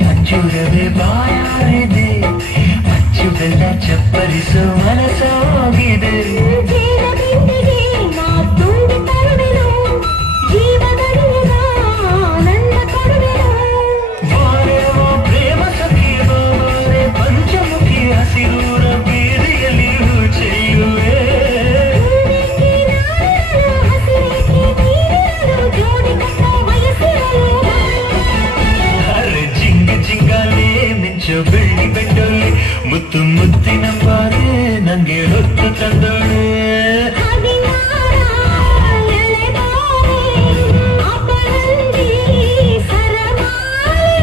ಅಚ್ಚುರವೇ ಬಾಯಾರಿದೆ ಅಚ್ಚುಗಲ್ಲ ಚಪ್ಪರಿಸೋ ಮನಸ್ಸಾಗಿದೆ ಜೀವದಿಂದಿಗೆ ನಾ ತುಂಬಿ ತರುವೆನು ಜೀವದಡಿಯ ನನ್ನ ಕೊಡುವೆನು ಬಾರೆವ ಪ್ರೇಮ ಸಖಿಯೋ ಪಂಚಮುಖಿ ಹಸಿರೂರ ಬೀದಿಯಲ್ಲಿ ಚೆಲ್ಲುವೆ ಹಸಿರೇಕೆ ನೀರಿರಲು ಜೋಡಿ ಕಟ್ಟ ವಯಸ್ಸಿರಲು ಅರೆ ಜಿಂಗ ಜಿಂಗಾಲೆ ಮಿಂಚು ಬೆಳ್ಳಿ ಬೆಂಡೋಲೆ ಮುತ್ತು ಮುತ್ತಿನಂಬಾರೆ ನಂಗೆ ಹೊತ್ತು ತಂದೋಳೆ ಹದಿನಾರ ಎಳೆದಾರೆ ಅಪರಂಜಿ ಸರಮಾಲೆ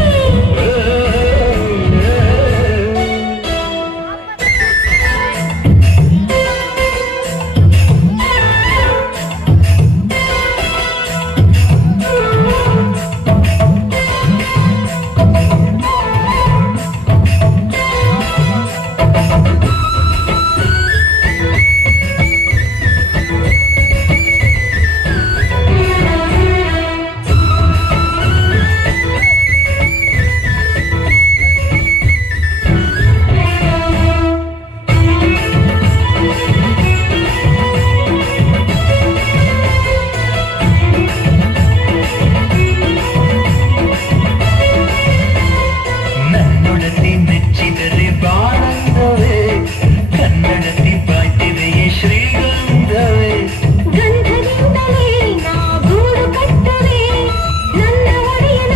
ನನ್ನೊಡತಿ ಮೆಚ್ಚಿದರೆ ಬಾಳಂದವೇ ಕನ್ನಡತಿ ಬಾಯ್ತಿದೆಯೇ ಶ್ರೀಗಂಧವೇ ಗಂಧದಿಂದಲೇ ನಾ ಗೂಡು ಕಟ್ಟುವೆ ನನ್ನ ಒಡೆಯನ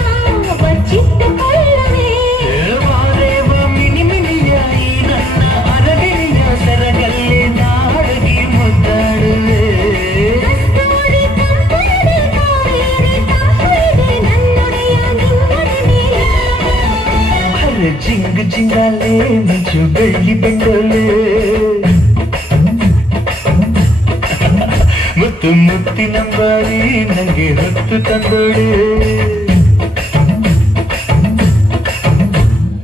ಬಚ್ಚಿಟ್ಟುಕೊಳ್ಳುವೆ ಮಾರೇವ ಮಿನಿ ಮಿನಿಯಾಯಿ ನನ್ನ ಅರಗಿಣಿಯ ಸರಗಲ್ಲಿ ನಾಡಗಿ ಮುದ್ದಾಡುವೆ ಕಸ್ತೂರಿ ತಂಪೆಡೆ ಕಾವೇರಿ ತಂಪೆಡೆ ನನ್ನೊಡೆಯ ನಿನ್ನೊಡನೆ ಅರೆ ಜಿಂಗ್ ಜಿಂಗಾಲೆ ಮಿಂಚು ಬೆಳ್ಳಿ ಬೆಂಡೋಲೆ ಮುತ್ತು ಮುತ್ತಿನಂಬಾರಿ ನಂಗೆ ಹೊತ್ತು ತಂದೋಳೆ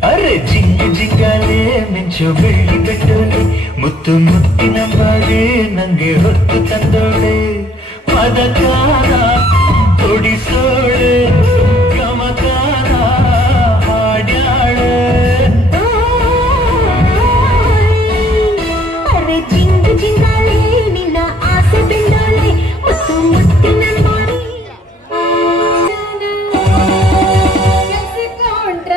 ಅರೆ ಜಿಂಗ್ ಜಿಂಗಾಲೆ ಮಿಂಚು ಬೆಳ್ಳಿ ಬೆಂಡೋಲೆ ಮುತ್ತು ಮುತ್ತಿನಂಬಾರಿ ನಂಗೆ ಹೊತ್ತು ತಂದೋಳೆ ಪದಕಾಲ ತೊಡಿಸೋಳೆ ಗಮಕಾಲ ಹಾಡ್ಯಾಳೆ ಅರೆ ಜಿಂಗ್ ಜಿಂಗಾಳೆ ನಿನ್ನ ಆಸೆ ಬೆಂಡೋಲೆ ಮುತ್ತು ಮುತ್ತಿನಂಬಾರಿ ಕೆಲ್ಸಕ್ಕೊಂಡ್ರ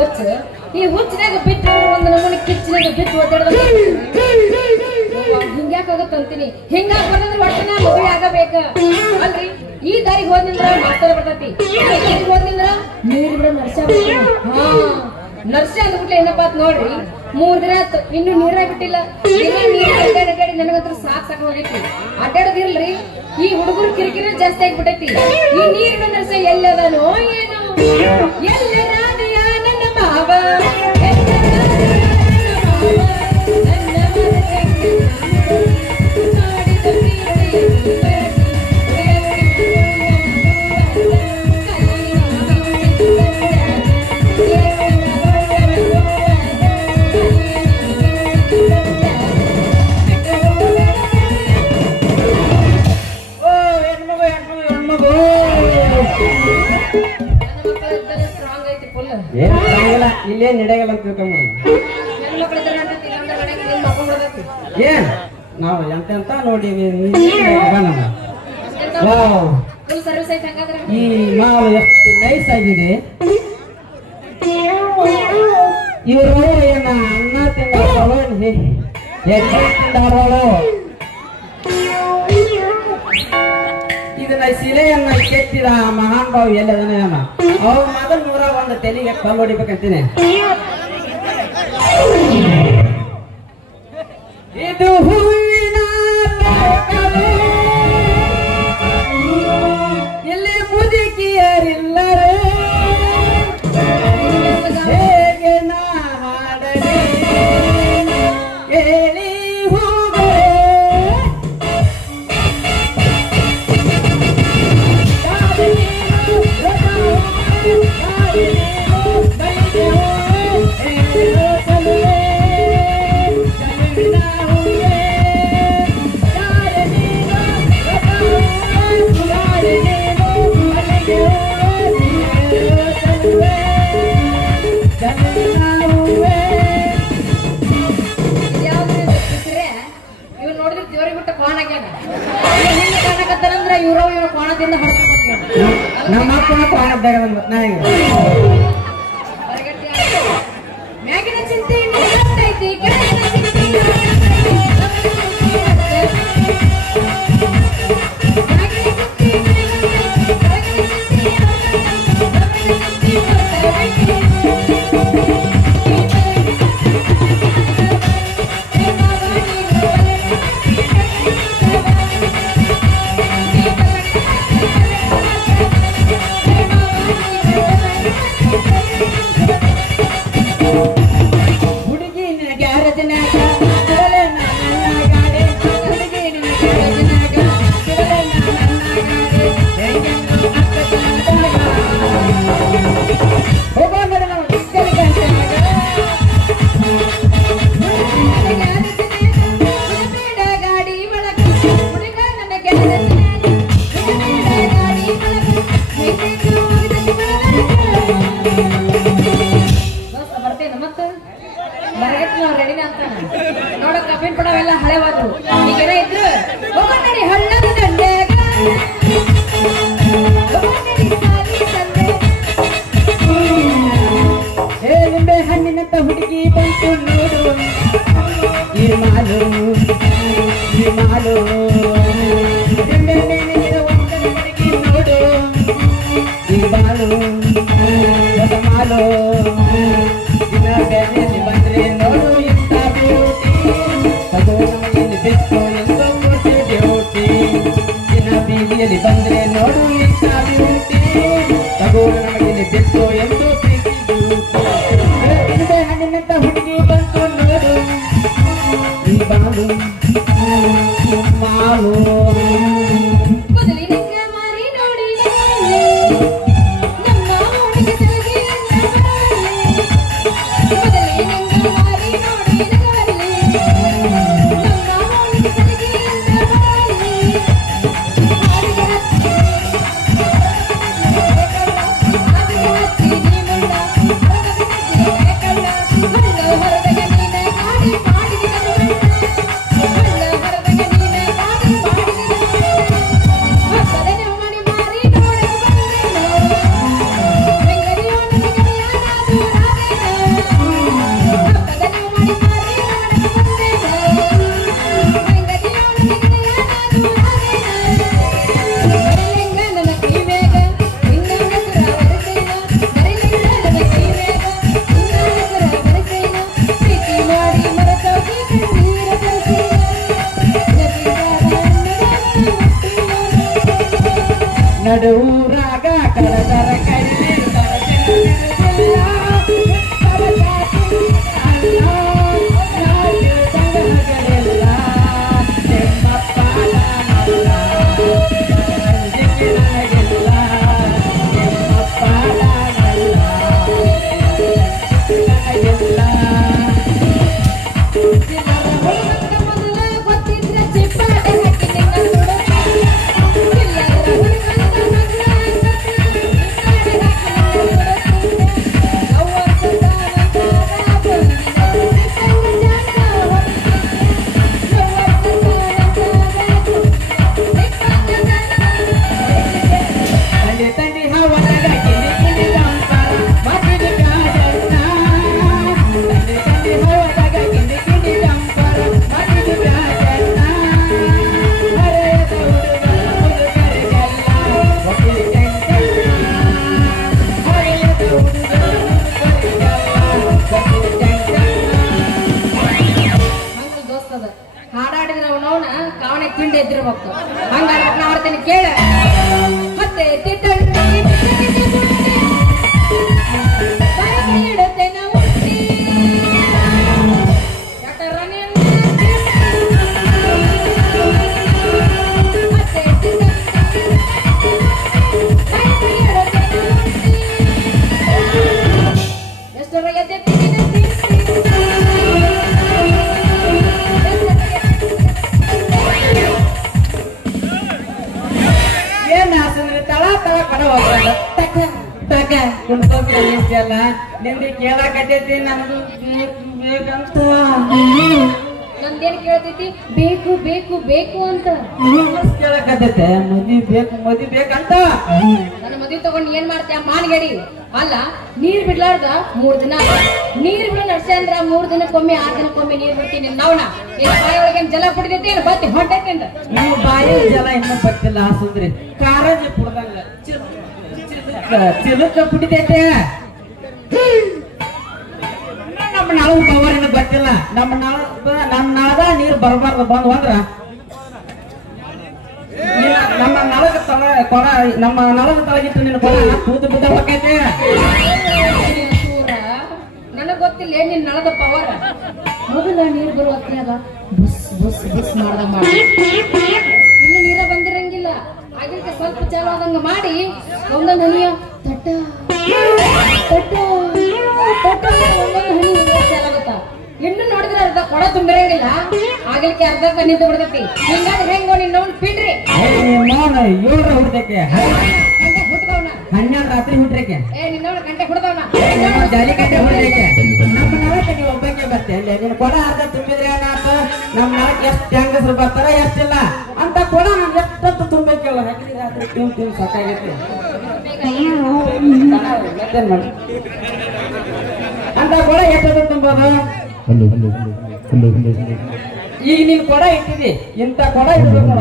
ಹುಚ್ಚ ಈ ಹುಚ್ಚನಾಗ ಬಿಟ್ಟು ಒಂದು ನಮೂನಿ ಕಿಚ್ಚನಾಗ ಬಿಟ್ಟು ಒದ್ದಾಡ್ದ ಹಿಂಗ್ಯಾಕಾಗತ್ತಂತೀನಿ ಹಿಂಗಾಗ ಬರ್ತಂದ್ರೆ ಒಟ್ಟನ ಮದುವೆ ಆಗಬೇಕ ಅಲ್ರಿ ಈ ದಾರಿಗೆ ಹೋದ್ನಿಂದ್ರ ಮಾತಾಡ ಬರ್ತೈತಿ ದಾರಿಗೆ ಹೋದ್ನಿಂದ್ರ ನೀರ್ ಬಿಡ ನರ್ಸ ಹಾ ನರ್ಸ ಅಂದ್ಬಿಟ್ಲೆ ಏನಪ್ಪ ಅಂತ ನೋಡ್ರಿ 3 ದಿನ ಆಯ್ತು ಇನ್ನು ನೀರ ಬಿಟ್ಟಿಲ್ಲ ಅಡ್ಡಾಡಿ ನನಗಂತ್ರ ಸಾಕ್ ಹೋಗೈತಿ ಅಡ್ಡಾಡೋದಿಲ್ರಿ ಈ ಹುಡುಗರು ಕಿರಿಕಿರಿ ಜಾಸ್ತಿ ಆಗಿಬಿಟ್ಟೈತಿ ಈ ನೀರಿನ ನರ್ಸ ಎಲ್ಲದನೋ ಏನೋ ಎಲ್ಲರಾದೆಯ ನನ್ನ ಮಾವ ಇಲ್ಲೇ ನಡೆಯಲ್ಲ ಅಂತ ತಿಳ್ಕೊಂಬ ಏನ್ ನಾವು ಎಂತೆಂತ ನೋಡಿವಿ ಈ ಮಾವು ಎಷ್ಟು ನೈಸ್ ಆಗಿದೆ ಇವರು ಏನ ಅನ್ನ ತಿಂದಾಡೋಳು ಇದನ್ನ ಶಿಲೆಯನ್ನ ಕೆತ್ತಿದ ಮಹಾನ್ ಭಾವ ಎಲ್ಲದನ್ನ ಅವ್ರ ಮೊದಲ್ 101 ತೆಲಿಗೆ ಕಲ್ಲು ಹೊಡಿಬೇಕಂತೀನಿ ಇದು ಹೂವಿನ ಎಲ್ಲಿ ಮುದುಕಿಯರಿಲ್ಲರೇ ಹೇಗೆ ನಾ ಹಾಡಲೇ ಹೇಳಿ ಹೋಗೇ ನಮ್ಮ ಅಪ್ಪನ ಪ್ರಾಣದಾಗ ಮ್ಯಾಗಿನ ಚಿಂತೆ ಐತಿ ನೋಡಕ್ ಕಬ್ಬಿನ ಪಡವೆಲ್ಲ ಹಳೆವಾದ್ರು ಈಗೇನ ಇದ್ರು ಹೋಗಣ್ಣ ಹಳ್ಳದ ದಂಡೆಗ ನಿಂಬೆ ಹಣ್ಣಿನಂತ ಹುಡುಗಿ ಬಂತು ನೋಡು ಈ ಮಾಲು ಹುಡುಗಿ ನೋಡು ಈ ಮಾಲು ಮಾಲು ಬಂದ್ರೆ ನೋಡು ಇಂತ ಬ್ಯೂಟಿ ಅದು ನಮಗೆಲ್ಲಿ ಬಿಟ್ಟು ಎಂದು ಬ್ಯೂಟಿ ದಿನ ಬೀದಿಯಲ್ಲಿ ಬಂದ್ರೆ ನೋಡು ಇಂತ ಬ್ಯೂಟಿ ತಗೋರು ನಮಗೆಲ್ಲಿ ಬಿಟ್ಟು ಎಂದು ಪ್ರೀತಿ ಬ್ಯೂಟಿ ಹಣ್ಣಿನಂತ ಹುಡುಗಿ ಬಂತು ನೋಡು ಈ ಬಾಳು ಮಾಲು ನಡುರಾಗ ಕಳದರ ಕೈಲಿ ಹಾಡಾಡಿದ್ರೆ ಅವನವನ ಕಾವಣೆ ತಿಂಡಿ ಎದ್ದಿರ್ಬೇಕು ಹಂಗ ಮಾಡ್ತೇನೆ ಕೇಳ ಮತ್ತೆ ನಿಮ್ಗೆ ಕೇಳಕತ್ತೈತಿ ನನಗೂ ಬೇಕಂತ ನಂದೇನ್ ಕೇಳ್ತೈತಿ ಬೇಕು ಬೇಕು ಬೇಕು ಅಂತ ಕೇಳಕತ್ತೈತೆ ಮದಿ ಬೇಕಂತ ನನ್ನ ಮದುವೆ ತಗೊಂಡು ಏನ್ ಮಾಡ್ತೀಯ ಮಾನ್ಗಡಿ ಅಲ್ಲ ನೀರ್ ಬಿಡ್ಲಾರ್ದ 3 ದಿನ ನೀರ್ ಬಿಡ ನಡ್ಸ ಅಂದ್ರ 3 ದಿನಕ್ಕೊಮ್ಮೆ 6 ದಿನಕ್ಕೊಮ್ಮೆ ನೀರ್ ಬಿಡ್ತೀನಿ ನವನ ಏನ್ ಬಾಯಿ ಒಳಗೆ ಜಲ ಕುಡಿದೈತಿ ಏನ್ ಬತ್ತಿ ಹೊಂಟೈತಿ ಅಂತ ನಿಮ್ಮ ಬಾಯಿ ಜಲ ಇನ್ನೂ ಬರ್ತಿಲ್ಲ ಸುಂದ್ರಿ ಕಾರಂಜಿ ಕುಡ್ದಂಗ ಚಿಲುಕ ಕುಡಿತೈತೆ ನಮ್ಮ ನಾಳದ ಪವರ್ ಏನು ಗೊತ್ತಿಲ್ಲ ನಮ್ಮ ನಾಳದ ನೀರು ಬರಬಾರ್ದು ಬಂದು ಅಂದ್ರ ನಮ್ಮ ನಳದ ಕೊಡ ನಮ್ಮ ನಳದ ತಳಗಿಟ್ಟು ನಿನ್ನ ಕೊಡ ತೂತು ಬಿದ್ದ ಹೋಗೈತೆ ನನಗ್ ಗೊತ್ತಿಲ್ಲ ನಿನ್ ನಳದ ಪವರ್ ಮೊದಲ ನೀರ್ ಬರುವ ಹೊತ್ನ್ಯಾಗ ಬುಸ್ ಬುಸ್ ಬುಸ್ ಮಾಡ್ದಂಗ ಮಾಡಿ ಇನ್ನು ನೀರ ಬಂದಿರಂಗಿಲ್ಲ ಆಗಿಲ್ಕ ಸ್ವಲ್ಪ ಚಾಲು ಆದಂಗ ಮಾಡಿ ಒಂದೊಂದು ಹನಿಯ ತಟ್ಟ ತಟ್ಟ ತಟ್ಟ ಒಂದೊಂದು ಹನಿ ಚಾಲಾಗುತ್ತ ಇನ್ನು ನೋಡಿದ್ರೆ ಅರ್ಧ ಕೊಡ ತುಂಬಿರಂಗಿಲ್ಲ ಆಗಿಲ್ಕೆ ಅರ್ಧ ನಿಂತು ಬಿಡ್ತೈತಿ ಹಿಂಗಾದ್ರೆ ಹೆಂಗೋ ನಿನ್ನ ಪಿಡ್ರಿ 7 ಹುಡ್ತೈತೆ ಗಂಟೆ ಹುಟ್ಟದವನ 12 ರಾತ್ರಿ ಹುಟ್ರಕ್ಕೆ ನಿನ್ನವನ ಗಂಟೆ ಹುಟ್ಟದವನ ಜಾಲಿ ಗಂಟೆ ಹುಡ್ರಕ್ಕೆ ನಮ್ಮ ನಳಕ್ಕೆ ನೀವು ಒಬ್ಬಕ್ಕೆ ಬರ್ತೇನೆ ನಿನ್ನ ಕೊಡ ಅರ್ಧ ತುಂಬಿದ್ರೆ ಏನಾತ ನಮ್ಮ ನಳಕ್ಕೆ ಎಷ್ಟು ಹೆಂಗಸರು ಬರ್ತಾರ ಎಷ್ಟಿಲ್ಲ ಅಂತ ಕೊಡ ನಾನು ಎಷ್ಟೊತ್ತು ತುಂಬಬೇಕಲ್ಲ ರಾತ್ರಿ ರಾತ್ರಿ ತುಂಬ ಸಾಕಾಗೈತಿ ಮತ್ತೇನ್ ಮಾಡಿ ಅಂತ ಕೊಡ ಎಷ್ಟೊತ್ತು ತುಂಬೋದು ಈಗ ನೀನ್ ಕೊಡ ಇಟ್ಟಿದಿ ಇಂತ ಕೊಡ ಇಡ್ಬೇಕು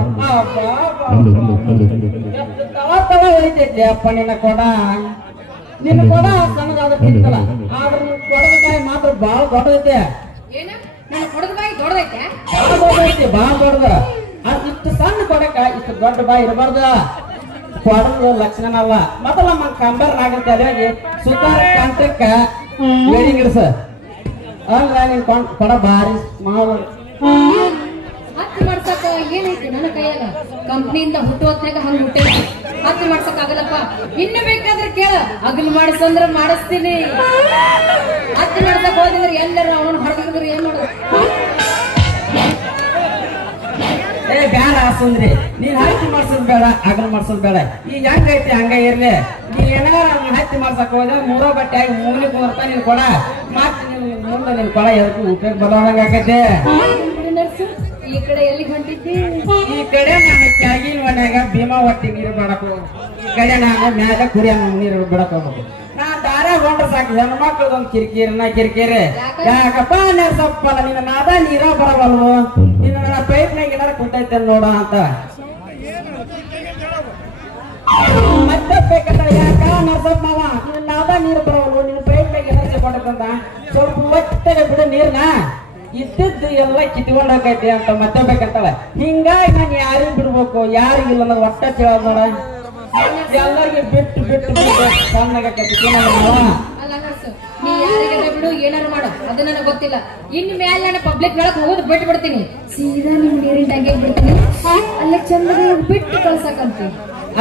ತಳ ಹೊಳಿತೈತಿ ಅಪ್ಪ ನಿನ್ನ ಕೊಡ ನಿನ್ನ ಕೊಡ ಸಣ್ಣದಾಗಿತ್ತಲ್ಲ ಆದ್ರೆ ನಿನ್ ಕೊಡದ ಕಾಯಿ ಮಾತ್ರ ಬಾಳ ದೊಡ್ಡದೈತೆ ಏನ ನನ್ನ ಕೊಡದ ಬಾಯಿ ದೊಡ್ಡದೈತೆ ಬಾಳ ದೊಡ್ಡದೈತಿ ಬಾಳ ದೊಡ್ಡದ ಇಷ್ಟು ಸಣ್ಣ ಕೊಡಕ ಇಷ್ಟು ದೊಡ್ಡ ಬಾಯಿ ಇರಬಾರ್ದು ಕೊಡದ ಲಕ್ಷಣ ಅಲ್ಲ ಮೊದಲ ನಮ್ಮ ಕಂಬರ್ ಆಗತ್ತೆ ಅದ್ರಾಗೆ ಸುತಾರ ಕಂಟಕ್ಕ ವೇಡಿಂಗ್ ಇರ್ಸ ಅಲ್ಲ ನೀನ್ ಕೊಡ ಬಾರಿ ಮಾವ ಹತ್ತಿ ಮಾಡ್ಸಕ ಏನೈತಿ ನನ್ನ ಕೈಯಾಗ ಕಂಪ್ನಿಯಿಂದ ಹುಟ್ಟುವತ್ನಾಗ ಹಂಗ ಹುಟ್ಟೈತಿ ಹತ್ತಿ ಮಾಡ್ಸಕ್ ಆಗಲ್ಲಪ್ಪ ಇನ್ನು ಬೇಕಾದ್ರೆ ಕೇಳ ಅಗಲ್ ಮಾಡಿಸಂದ್ರ ಮಾಡಿಸ್ತೀನಿ ಹತ್ತಿ ಮಾಡ್ಸಕ್ ಹೋದ್ರೆ ಎಲ್ಲರ ಅವನು ಹೊರಗಿದ್ರೆ ಏನ್ ಮಾಡೋದು ಬ್ಯಾಡ ಸುಂದ್ರಿ ನೀನ್ ಹತ್ತಿ ಮಾಡ್ಸೋದ್ ಬೇಡ ಅಗಲ್ ಮಾಡ್ಸೋದ್ ಬೇಡ ಈಗ ಹೆಂಗೈತಿ ಹಂಗ ಇರ್ಲಿ ನೀ ಏನಾರ ಹತ್ತಿ ಮಾಡ್ಸಕ್ ಹೋದ್ರೆ 3 ಬಟ್ಟೆ ಆಗಿ ಮೂಲಿ ಕುಂತ ನೀನ್ ಕೊಡ ಮತ್ ಮುಂದೆ ನಿನ್ ಕೊಡ ಎದಕ್ಕೆ ಉಪಯೋಗ ಬರೋದಂಗ ಆಗೈತೆ ನರ್ಸು ಈ ಕಡೆ ಎಲ್ಲಿ ಹೊಂಟಿದ್ದಿ ಈ ಕಡೆ ನಾನು ಕೆಳಗಿನ ಮನ್ಯಾಗ ಭೀಮಾ ಹೊಟ್ಟಿ ನೀರು ಬಿಡಕ್ ಈ ಕಡೆ ನಾನು ಮ್ಯಾಲ ಕುರಿಯ ನೀರು ಬಿಡಕ್ ಹೋಗ್ಬೇಕು ನಾ ದಾರ ಗೊಂಡ್ರ ಸಾಕು ಹೆಣ್ಣು ಮಕ್ಳದೊಂದು ಕಿರಿಕಿರಿ ಯಾಕಪ್ಪ ನರ್ಸಪ್ಪಲ್ಲ ನಿನ್ನ ನಾದ ನೀರ ಬರಬಲ್ವು ನಿನ್ನ ಪೈಪ್ನಾಗ ಏನಾರ ಕುಂತೈತೆ ನೋಡ ಅಂತ ಮತ್ತೆ ಬೇಕಂದ್ರೆ ಯಾಕ ನರ್ಸಪ್ಪ ಮಾವ ನಿನ್ನ ನಾದ ನೀರು ಬರವಲ್ವು ನಿನ್ನ ಪೈಪ್ನಾಗ ಏನಾರ ಕೊಟ್ಟಂತ ಸ್ವಲ್ಪ ಒಟ್ಟಗೆ ಬಿಡು ನೀರ್ನ ಇದ್ದದ್ದು ಎಲ್ಲ ಕಿತ್ಕೊಂಡ್ ಹೋಗೈತಿ ಅಂತ ಮತ್ತೆ ಬೇಕಂತಾಳ ಹಿಂಗಾಗಿ ನಾನು ಯಾರಿಗ್ ಬಿಡ್ಬೇಕು ಯಾರಿಗಿಲ್ಲ ಅನ್ನೋದು ಒಟ್ಟ ಕೇಳೋದ್ ನೋಡ ಎಲ್ಲರಿಗೆ ಬಿಟ್ಟು ಬಿಟ್ಟು ಸಣ್ಣಗಾಕೈತಿ ಅಲ್ಲ ನರ್ಸು, ನೀ ಯಾರಿಗಾರ ಬಿಡು ಏನಾರು ಮಾಡು ಅದು ನನಗೆ ಗೊತ್ತಿಲ್ಲ. ಇನ್ ಮೇಲೆ ನಾನು ಪಬ್ಲಿಕ್ ಒಳಗೆ ಹೋಗೋದು ಬಿಟ್ಟು ಬಿಡ್ತೀನಿ, ಸೀದಾ ನಿಮ್ ನೀರಿನ ಟ್ಯಾಂಕಿಗೆ ಬಿಡ್ತೀನಿ, ಅಲ್ಲೇ ಚಂದ ಬಿಟ್ಟು ಕಳ್ಸಕಂತೀನಿ.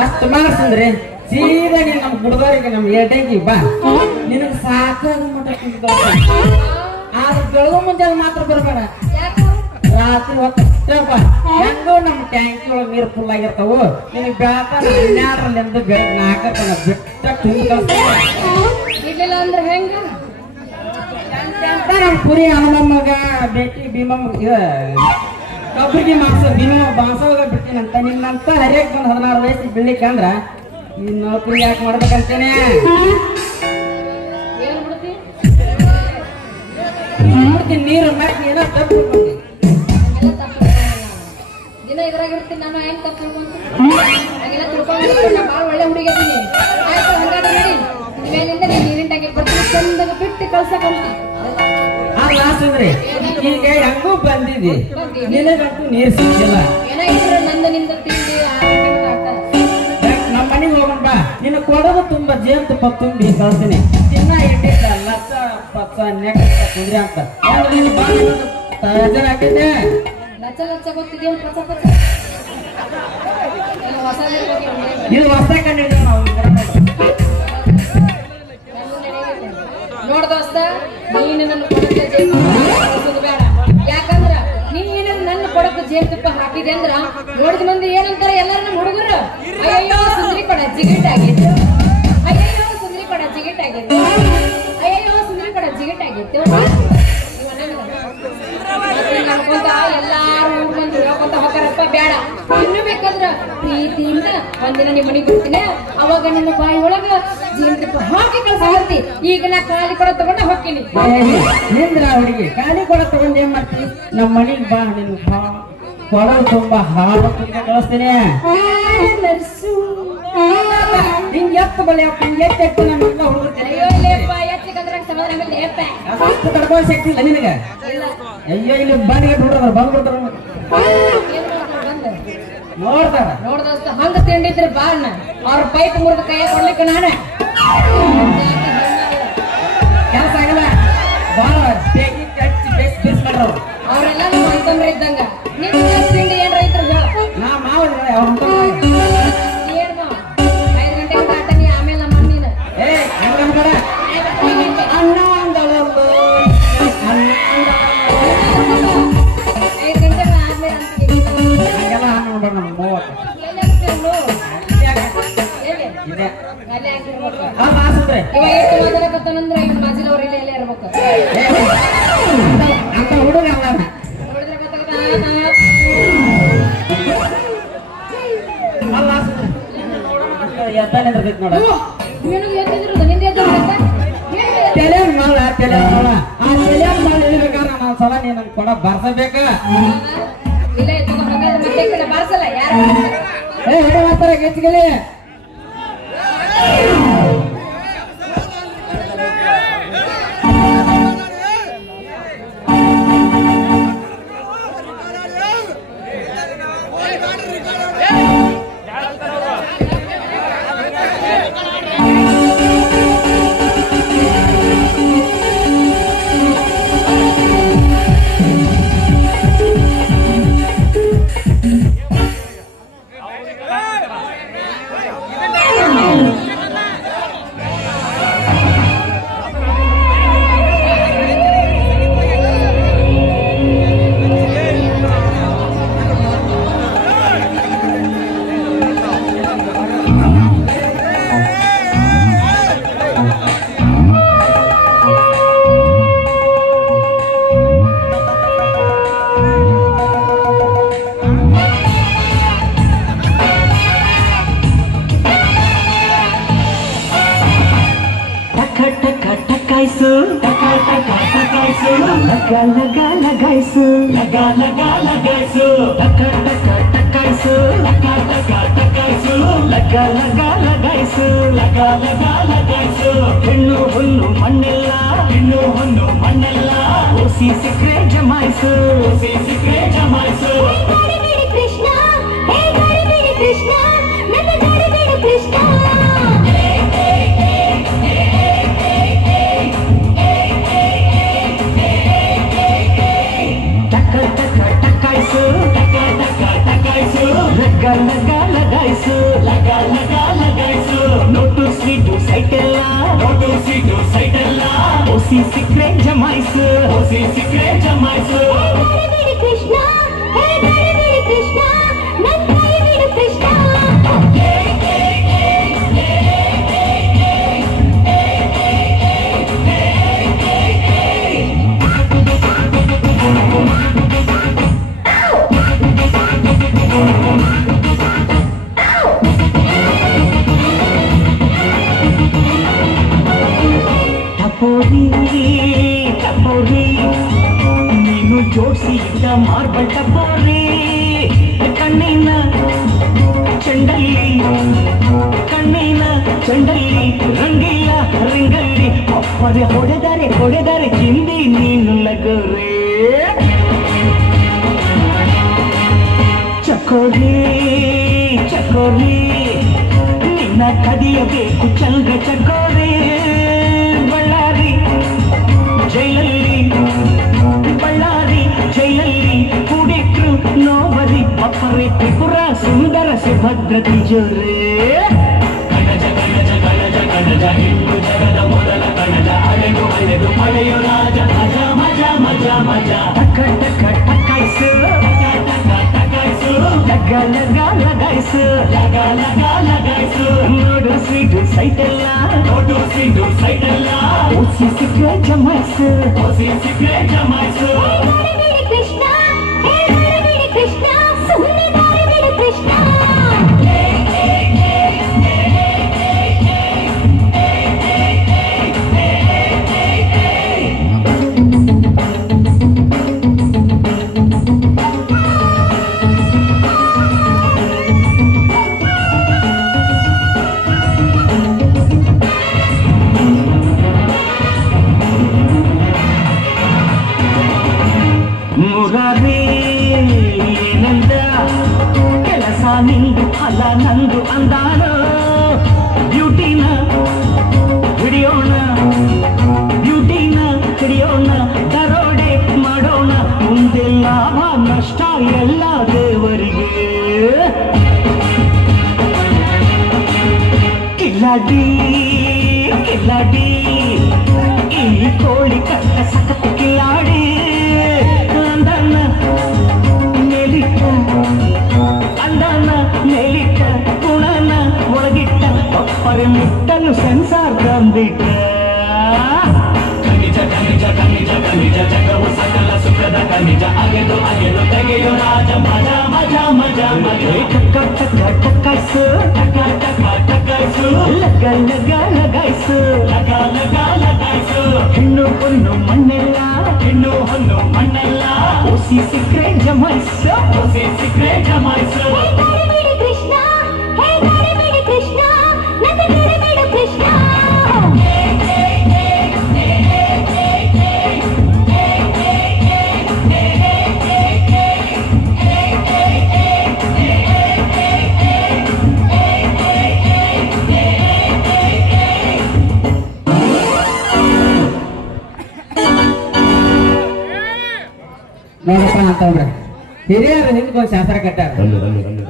ಅಷ್ಟು ಮಾಡ್ಸಂದ್ರೆ ಸೀದಾ ನೀನ್ ನಮ್ ಹುಡುಗರಿಗೆ ನಮ್ ಏಟಂಗಿ ಬಾ, ನಿನಗ್ ಸಾಕಾಗ ಮಟ್ಟ ಆದ್ರೆ ಬೆಳಗು ಮುಂಜಾನೆ ಮಾತ್ರ ಬರ್ಬೇಡ, ರಾತ್ರಿ ಹೊತ್ತ ಬಾ. ಹೆಂಗೋ ನಮ್ ಟ್ಯಾಂಕಿ ಒಳಗೆ ನೀರು ಫುಲ್ ಆಗಿರ್ತಾವು, ನಿನಗ್ ಬೆಳತಾನ 12ರಿಂದ ಬೆಳಗ್ಗೆ 4 ಬಿಟ್ಟ ತುಂಬಿ ಇಡ್ಲಿಲ್ಲ ಅಂದ್ರೆ ಹೆಂಗ? ನಮ್ ಕುರಿ ಹನುಮಮ್ಮಗ ಬೇಟಿ ಭೀಮಮ್ಮ ಒಬ್ರಿಗೆ ಮಾಸ ಭೀಮ ಬಾಂಸವಾಗ ಬಿಡ್ತೀನಂತ. ನಿನ್ನಂತ ಹರಿಯಕ್ ಬಂದ್ 16 ವಯಸ್ಸಿಗೆ ಬಿಡ್ಲಿಕ್ಕೆ ಅಂದ್ರ ಈ ನೌಕರಿ ಯಾಕೆ ಮಾಡ್ಬೇಕಂತೇನೆ. ಏನ್ ಬಿಡ್ತಿ? ನೀರು ಏನೋ ತಪ್ಪು ದಿನ ಇದ್ರಾಗಿರ್ತೀನಿ ನಾನು, ಹೆಂಗ್ ತಪ್ಪು ಹಾಗೆಲ್ಲ ತಿಳ್ಕೊಂಡು ನಾ ಭಾಳ ಒಳ್ಳೆ ಹುಡುಗಿ ಅದೀನಿ. ಆಯ್ತು ಹಂಗಾದ್ರೆ ನೋಡಿ, ಇನ್ಮೇಲಿಂದ ನೀನ್ ನೀರಿನ ಟ್ಯಾಂಕಿಗೆ ಬರ್ತೀನಿ, ಚಂದಾಗ ಬಿಟ್ಟು ಕಳ್ಸಕಂತೀನಿ. ಅಂದ್ರೆ ಈಗ ಹೆಂಗೂ ಬಂದಿದಿ, ನಿನಗಂತೂ ನೀರು ಸಿಕ್ಕಿಲ್ಲ. ಏನಾಗಿದ್ರೆ ನಂದು ನಿಂದ ತಿಂಡಿ ಆಟ. ನಮ್ಮ ಮನೆಗೆ ಹೋಗೋಣ ಬಾ, ನಿನ್ನ ಕೊಡೋದು ತುಂಬಾ ಜೇನುತುಪ್ಪ ತುಂಬಿ ಕಳ್ತೀನಿ. ಚಿನ್ನ ಇಟ್ಟಿದ್ದ ಲಕ್ಷ ಪಚ್ಚ ನೆಕ್ಸ್ಟ್ ಕುದುರೆ ಅಂತ ಹಾಕಿದ್ದೆ. ಲಚ್ಚ ಲಚ್ಚ ಗೊತ್ತಿದೆ ಪಚ ಪಚ ಹೊಸ ಇದು ಹೊಸ ಕಂಡಿದ್ದೆ ನಾವು. ನೋಡ್ ದೋಸ್ತ, ನೀನು ನನ್ನ ಕೊಡಕ್ಕೆ ಜೇನುತುಪ್ಪ ಬೇಡ. ಯಾಕಂದ್ರ ನೀನು ನನ್ನ ಕೊಡಕ್ಕೆ ಜೇನುತುಪ್ಪ ಹಾಕಿದೆ ಅಂದ್ರ ನೋಡಿದ ಮಂದಿ ಏನಂತಾರೆ ಎಲ್ಲರೂ ನಮ್ಮ ಹುಡುಗರು, ಅಯ್ಯಯ್ಯೋ ಸುಂದ್ರಿ ಕೊಡ ಜಿಗಿಟ್ ಆಗಿತ್ತು, ಅಯ್ಯಯ್ಯೋ ಸುಂದ್ರಿ ಕೊಡ ಜಿಗಿಟ್ ಆಗಿತ್ತು, ಅಯ್ಯಯ್ಯೋ ಸುಂದ್ರಿ ಕೊಡ ಜಿಗಿಟ್ ಆಗಿತ್ತು. ಅನ್ಕೊಂತ ಎಲ್ಲಾರು ಬಂದು ಹೇಳ್ಕೊಂತ ಹೋಗಾರಪ್ಪ ಬೇಡ. ಇನ್ನು ಬೇಕಾದ್ರ ಪ್ರೀತಿಯಿಂದ ಒಂದಿನ ನಿಮ್ಮ ಮನೆಗೆ ಬರ್ತೀನಿ, ಅವಾಗ ನಿಮ್ಮ ಬಾಯಿ ಒಳಗ ಜೇನುತುಪ್ಪ ಹಾಕಿ ಕಳ್ಸಿ. ಈಗ ನಾ ಖಾಲಿ ಕೊಡ ತಗೊಂಡ ಹೋಗ್ತೀನಿ. ನಿಂದ್ರ ಹುಡುಗಿ ಖಾಲಿ ಕೊಡ ತಗೊಂಡ್ ಏನ್ ಮಾಡ್ತೀನಿ, ನಮ್ಮ ಮನೆಗೆ ಬಾ, ನಿನ್ ಬಾ ಕೊಡ ತುಂಬಾ ಹಾಲು ತುಂಬ ಕಳಿಸ್ತೀನಿ. ನಿಂಗೆ ಎತ್ತ ಬಲೆ ಎತ್ತ ನಮ್ಮ ಹುಡುಗ ಅಷ್ಟು ತಡ್ಕೋ ಶಕ್ತಿ ಇಲ್ಲ ನಿನಗ. ಅಯ್ಯೋ ಇಲ್ಲಿ ಬಾಡಿಗೆ ಹುಡುಗರು ಬಂದ್ಬಿಡ್ತಾರ ನೋಡ್ತಾರ. ನೋಡ್ದೋಸ್ತ ಹಂಗ ತಿಂಡಿದ್ರೆ ಬಾಳ್ನ ಅವ್ರ ಪೈಪ್ ಮುರಿದ ಕೈ ಕೊಡ್ಲಿಕ್ಕೆ ನಾನೇ ಕೆಲಸ ಆಗಲ್ಲ. ಬಾಳ ಬೇಗಿ ಕಟ್ಟಿ ಬೇಸ್ ಮಾಡ್ರವ್ರು ಅವರೆಲ್ಲ ನಮ್ಮ ಅಂತಂದ್ರೆ ಇದ್ದಂಗ. ನಿನ್ ತಿಂಡಿ ಏನ್ ರೈತರು ಹೇಳ, ನಾ ಮಾವ ಅವ್ರ ಏನ್ ಮಾವ 5 ಗಂಟೆಗೆ ಆಟ ನೀ ಆಮೇಲೆ ನಮ್ಮ ನೀನು ಹೆಂಗಂಬೇಡ ಅಣ್ಣ ಅಂದಳು 5 ಗಂಟೆಗೆ ಆದ್ಮೇಲೆ ಅಂತೀನಿ. ಹಂಗೆಲ್ಲ ನೋಡ್ರ ನಮ್ಮ ಮೂವ ಇದೆ ಅಲ್ಲೇ ಆಗಿರ್ಬೇಕು. ಆಸಂದ್ರೆ ಇವ ಎಷ್ಟು ಮಾತಾಡಕತ್ತಾನಂದ್ರ ಇವ್ ಮಾಜಿಲ್ ಅವ್ರ ಇಲ್ಲೇ ಇರ್ಬೇಕು. ಅಂತ ಹುಡುಗ ಅಲ್ಲ ನೋಡಿದ್ರೆ ಗೊತ್ತಾಗತ್ತ ಅಲ್ಲ ಎತ್ತಾನೆ ಇರ್ಬೇಕು ನೋಡ. ನಿನಗೆ ಎತ್ತಿದ್ರು ನಿಂದ ಎದ್ದ ತಲೆ ಮಾಡ ತಲೆ ಮಾಡ ಆ ತಲೆ ಮಾಡ ಹೇಳ್ಬೇಕಾದ್ರೆ ನಾವು ಸಲ ನೀ ನಮ್ ಕೊಡ ಬರ್ಸಬೇಕ. ಇಲ್ಲ ಎತ್ತದ ಹಾಗಾದ್ರೆ ಮತ್ತೆ ಈ ಕಡೆ ಬಾರ್ಸಲ್ಲ ಯಾರು ಹೇಳಿ ಮಾತಾರ ಹೆಚ್ಚಿಗೆ ಟಕಾಯ್ಸು ಟಕಾ ಟಕಾ ಟಕಾಯ್ಸು ಲಗ ಲಗ ಲಗಾಯ್ಸು ಲಗ ಲಗ ಲಗಾಯ್ಸು ಟಕಾ ಟಕಾ ಟಕಾಯ್ಸು ಲಗ ಲಗ ಟಕಾಯ್ಸು ಲಗ ಲಗ ಲಗಾಯ್ಸು ಲಗ ಲಗ ಲಗಾಯ್ಸು ಹೆಣ್ಣು ಹುಲ್ಲು ಮಣ್ಣೆಲ್ಲ ಹೆಣ್ಣು ಹುಲ್ಲು ಮಣ್ಣೆಲ್ಲ ಓಸಿ ಸಿಕ್ರೆ ಜಮಾಯ್ಸು ಓಸಿ ಸಿಕ್ರೆ ಜಮಾಯ್ಸು ಕೃಷ್ಣ ಹೇ ಕೃಷ್ಣ ನನ್ನ ಕೃಷ್ಣ ಲಗಾಯಿಸು ನೋಟು ಸ್ವೀಟು ಸೈಟೆಲ್ಲ ಓಸಿ ಸಿಕ್ರೆ ಜಮಾಯಿಸು ಕೃಷ್ಣ ಕೃಷ್ಣ ನನ್ನ ಕೃಷ್ಣ ಟಪೋರಿ ನೀನು ಜೋಡಿಸಿ ಇದ್ದ ಮಾರ್ಬಲ್ ಟಪೋರಿ ಕಣ್ಣಿನ ಚೆಂಡಲ್ಲಿ ರಂಗಿಲ್ಲ ರಂಗಲ್ಲಿ ಅಪ್ಪರೆ ಹೊಡೆದರೆ ಚಿಂದಿ ನೀನು ಲಗೋರೆ ಚಕೋರಿ ನಿನ್ನ ಕದಿಯಬೇಕು ಚಂದ್ರ ಚಕೋರಿ ಜೈಲಲ್ಲಿ ಕೂಡಿಟ್ರು ನೋವರಿ ಅಪ್ಪರೆ ತ್ರಿಪುರ ಸುಂದರ ಸುಭದ್ರ ತಿಜೋರೆ ಗಣಜ ಹಿಂದೂ ಜಗದ ಮೊದಲ ಗಣಜ ಅಳೆದು ಪಡೆಯೋ ರಾಜ ಮಜಾ ಟಕಾಯಿಸು ಲಗಾಯಿಸು ನೋಡು ಸ್ವೀಟು ಸೈಟೆಲ್ಲ ಓಸಿ ಸಿಕ್ರೆ ಜಮಾಯಿಸು ಕೃಷ್ಣ ಕೃಷ್ಣ ಸುಮ್ಮನೆ ಕೃಷ್ಣ ಮುರಾರಿ ಏನಂದ ಕೆಲಸ ನಿಂದು ಅಲ್ಲ ನಂದು ಅಂದಾನ ಬ್ಯೂಟಿನ ಹಿಡಿಯೋಣ ದರೋಡೆ ಮಾಡೋಣ ಮುಂದೆ ಲಾಭ ನಷ್ಟ ಎಲ್ಲ ದೇವರಿಗೆ ಕಿಲಾಡಿ ಈ ಕೋಳಿ ಕಟ್ಟ ಸಖತ್ ಕಿಲಾಡಿ ಮೇಲಿಟ್ಟ ಗುಣನ ಒಳಗಿಟ್ಟ ಅಪ್ಪರೆ ಮುಟ್ಟಲು ಸೆನ್ಸಾರ್ ತಂಬಿಟ್ಟ ಖನಿಜ ಜಗವು ಸಕಲ ಸುಖದ ಖನಿಜ ಅಗೆದು ತೆಗೆಯೋ ರಾಜ ಮಜಾ ಟಕಾಯಿಸು ಲಗಾಯಿಸು ಹೆಣ್ಣು ಹೊನ್ನು ಮಣ್ಣೆಲ್ಲ ಓಸಿ ಸಿಕ್ರೆ ಜಮಾಯಿಸು ಕೃಷ್ಣ ಕೃಷ್ಣ ನನ್ನ ಕೃಷ್ಣ ನೋಡಪ್ಪ ಅಂತಂದ್ರೆ ಹಿರಿಯರು ಹಿಂದ್ಕೊಂಡ್ ಶಾಸ್ತ್ರ ಕಟ್ಟಾರ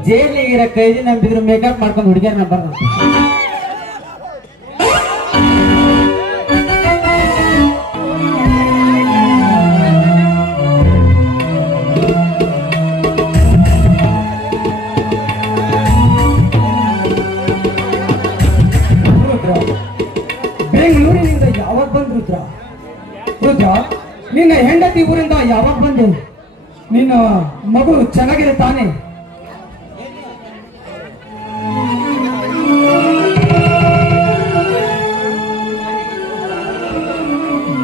ಜೈಲಿಗಿರ ಕೈದಿ ನಂಬಿದ್ರು ಮೇಕಪ್ ಮಾಡ್ಕೊಂಡು ಹುಡುಗಿಯರ್ ನಂಬರ್ ಬೆಂಗಳೂರಿನಿಂದ ಯಾವಾಗ ಬಂದ್ರು ರುದ್ರ ನಿನ್ನ ಹೆಂಡತಿ ಊರಿಂದ ಯಾವಾಗ ಬಂದೆ ನಿನ್ನ ಮಗು ಚೆನ್ನಾಗಿದೆ ತಾನೆ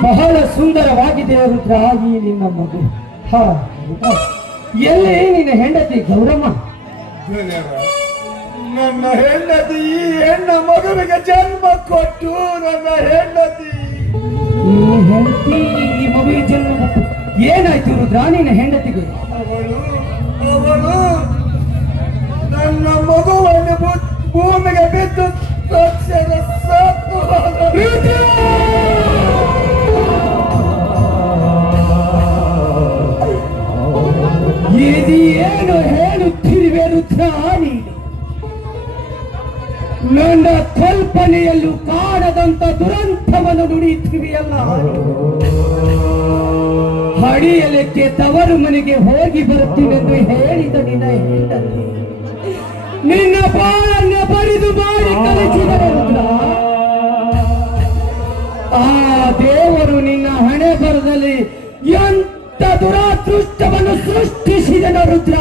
ಬಹಳ ಸುಂದರವಾಗಿದೆ ರುದ್ರ ಈ ನಿನ್ನ ಮಗು ಎಲ್ಲಿ ನಿನ್ನ ಹೆಂಡತಿ ಗೌರಮ್ಮ ನನ್ನ ಹೆಂಡತಿ ಈ ಹೆಣ್ಣ ಮಗುವಿಗೆ ಜನ್ಮ ಕೊಟ್ಟು ನನ್ನ ಹೆಂಡತಿ ಈ ಮಗುವಿಗೆ ಜನ್ಮ ಕೊಟ್ಟು ಏನಾಯ್ತು ರುದ್ರ ನಿನ್ನ ಹೆಂಡತಿಗೆ ಅವಳು ನನ್ನ ಮಗುವನ್ನು ಭೂಮಿಗೆ ಬಿದ್ದು ತಕ್ಷಣ ಸತ್ತು ಇದು ಏನು ಹೇಳುತ್ತಿರುವೆ ರುದ್ರ ನೀನು ನನ್ನ ಕಲ್ಪನೆಯಲ್ಲೂ ಕಾಣದಂತ ದುರಂತವನ್ನು ನುಡಿಯುತ್ತಿವೆಯಲ್ಲ. ಹಡಿಯಲಿಕ್ಕೆ ತವರು ಮನೆಗೆ ಹೋಗಿ ಬರುತ್ತೀನೆಂದು ಹೇಳಿದ ನಿನ್ನ ಹೆಂಡತಿ ನಿನ್ನ ಬಾಳನ್ನ ಬರಿದು ಮಾಡಿ ಕಲಿಸಿದರೆ ರುದ್ರ. ಆ ದೇವರು ನಿನ್ನ ಹಣೆ ಬರದಲ್ಲಿ ಎಂತ ದುರಾದೃಷ್ಟವನ್ನು ಸೃಷ್ಟಿಸಿದನು ರುದ್ರ,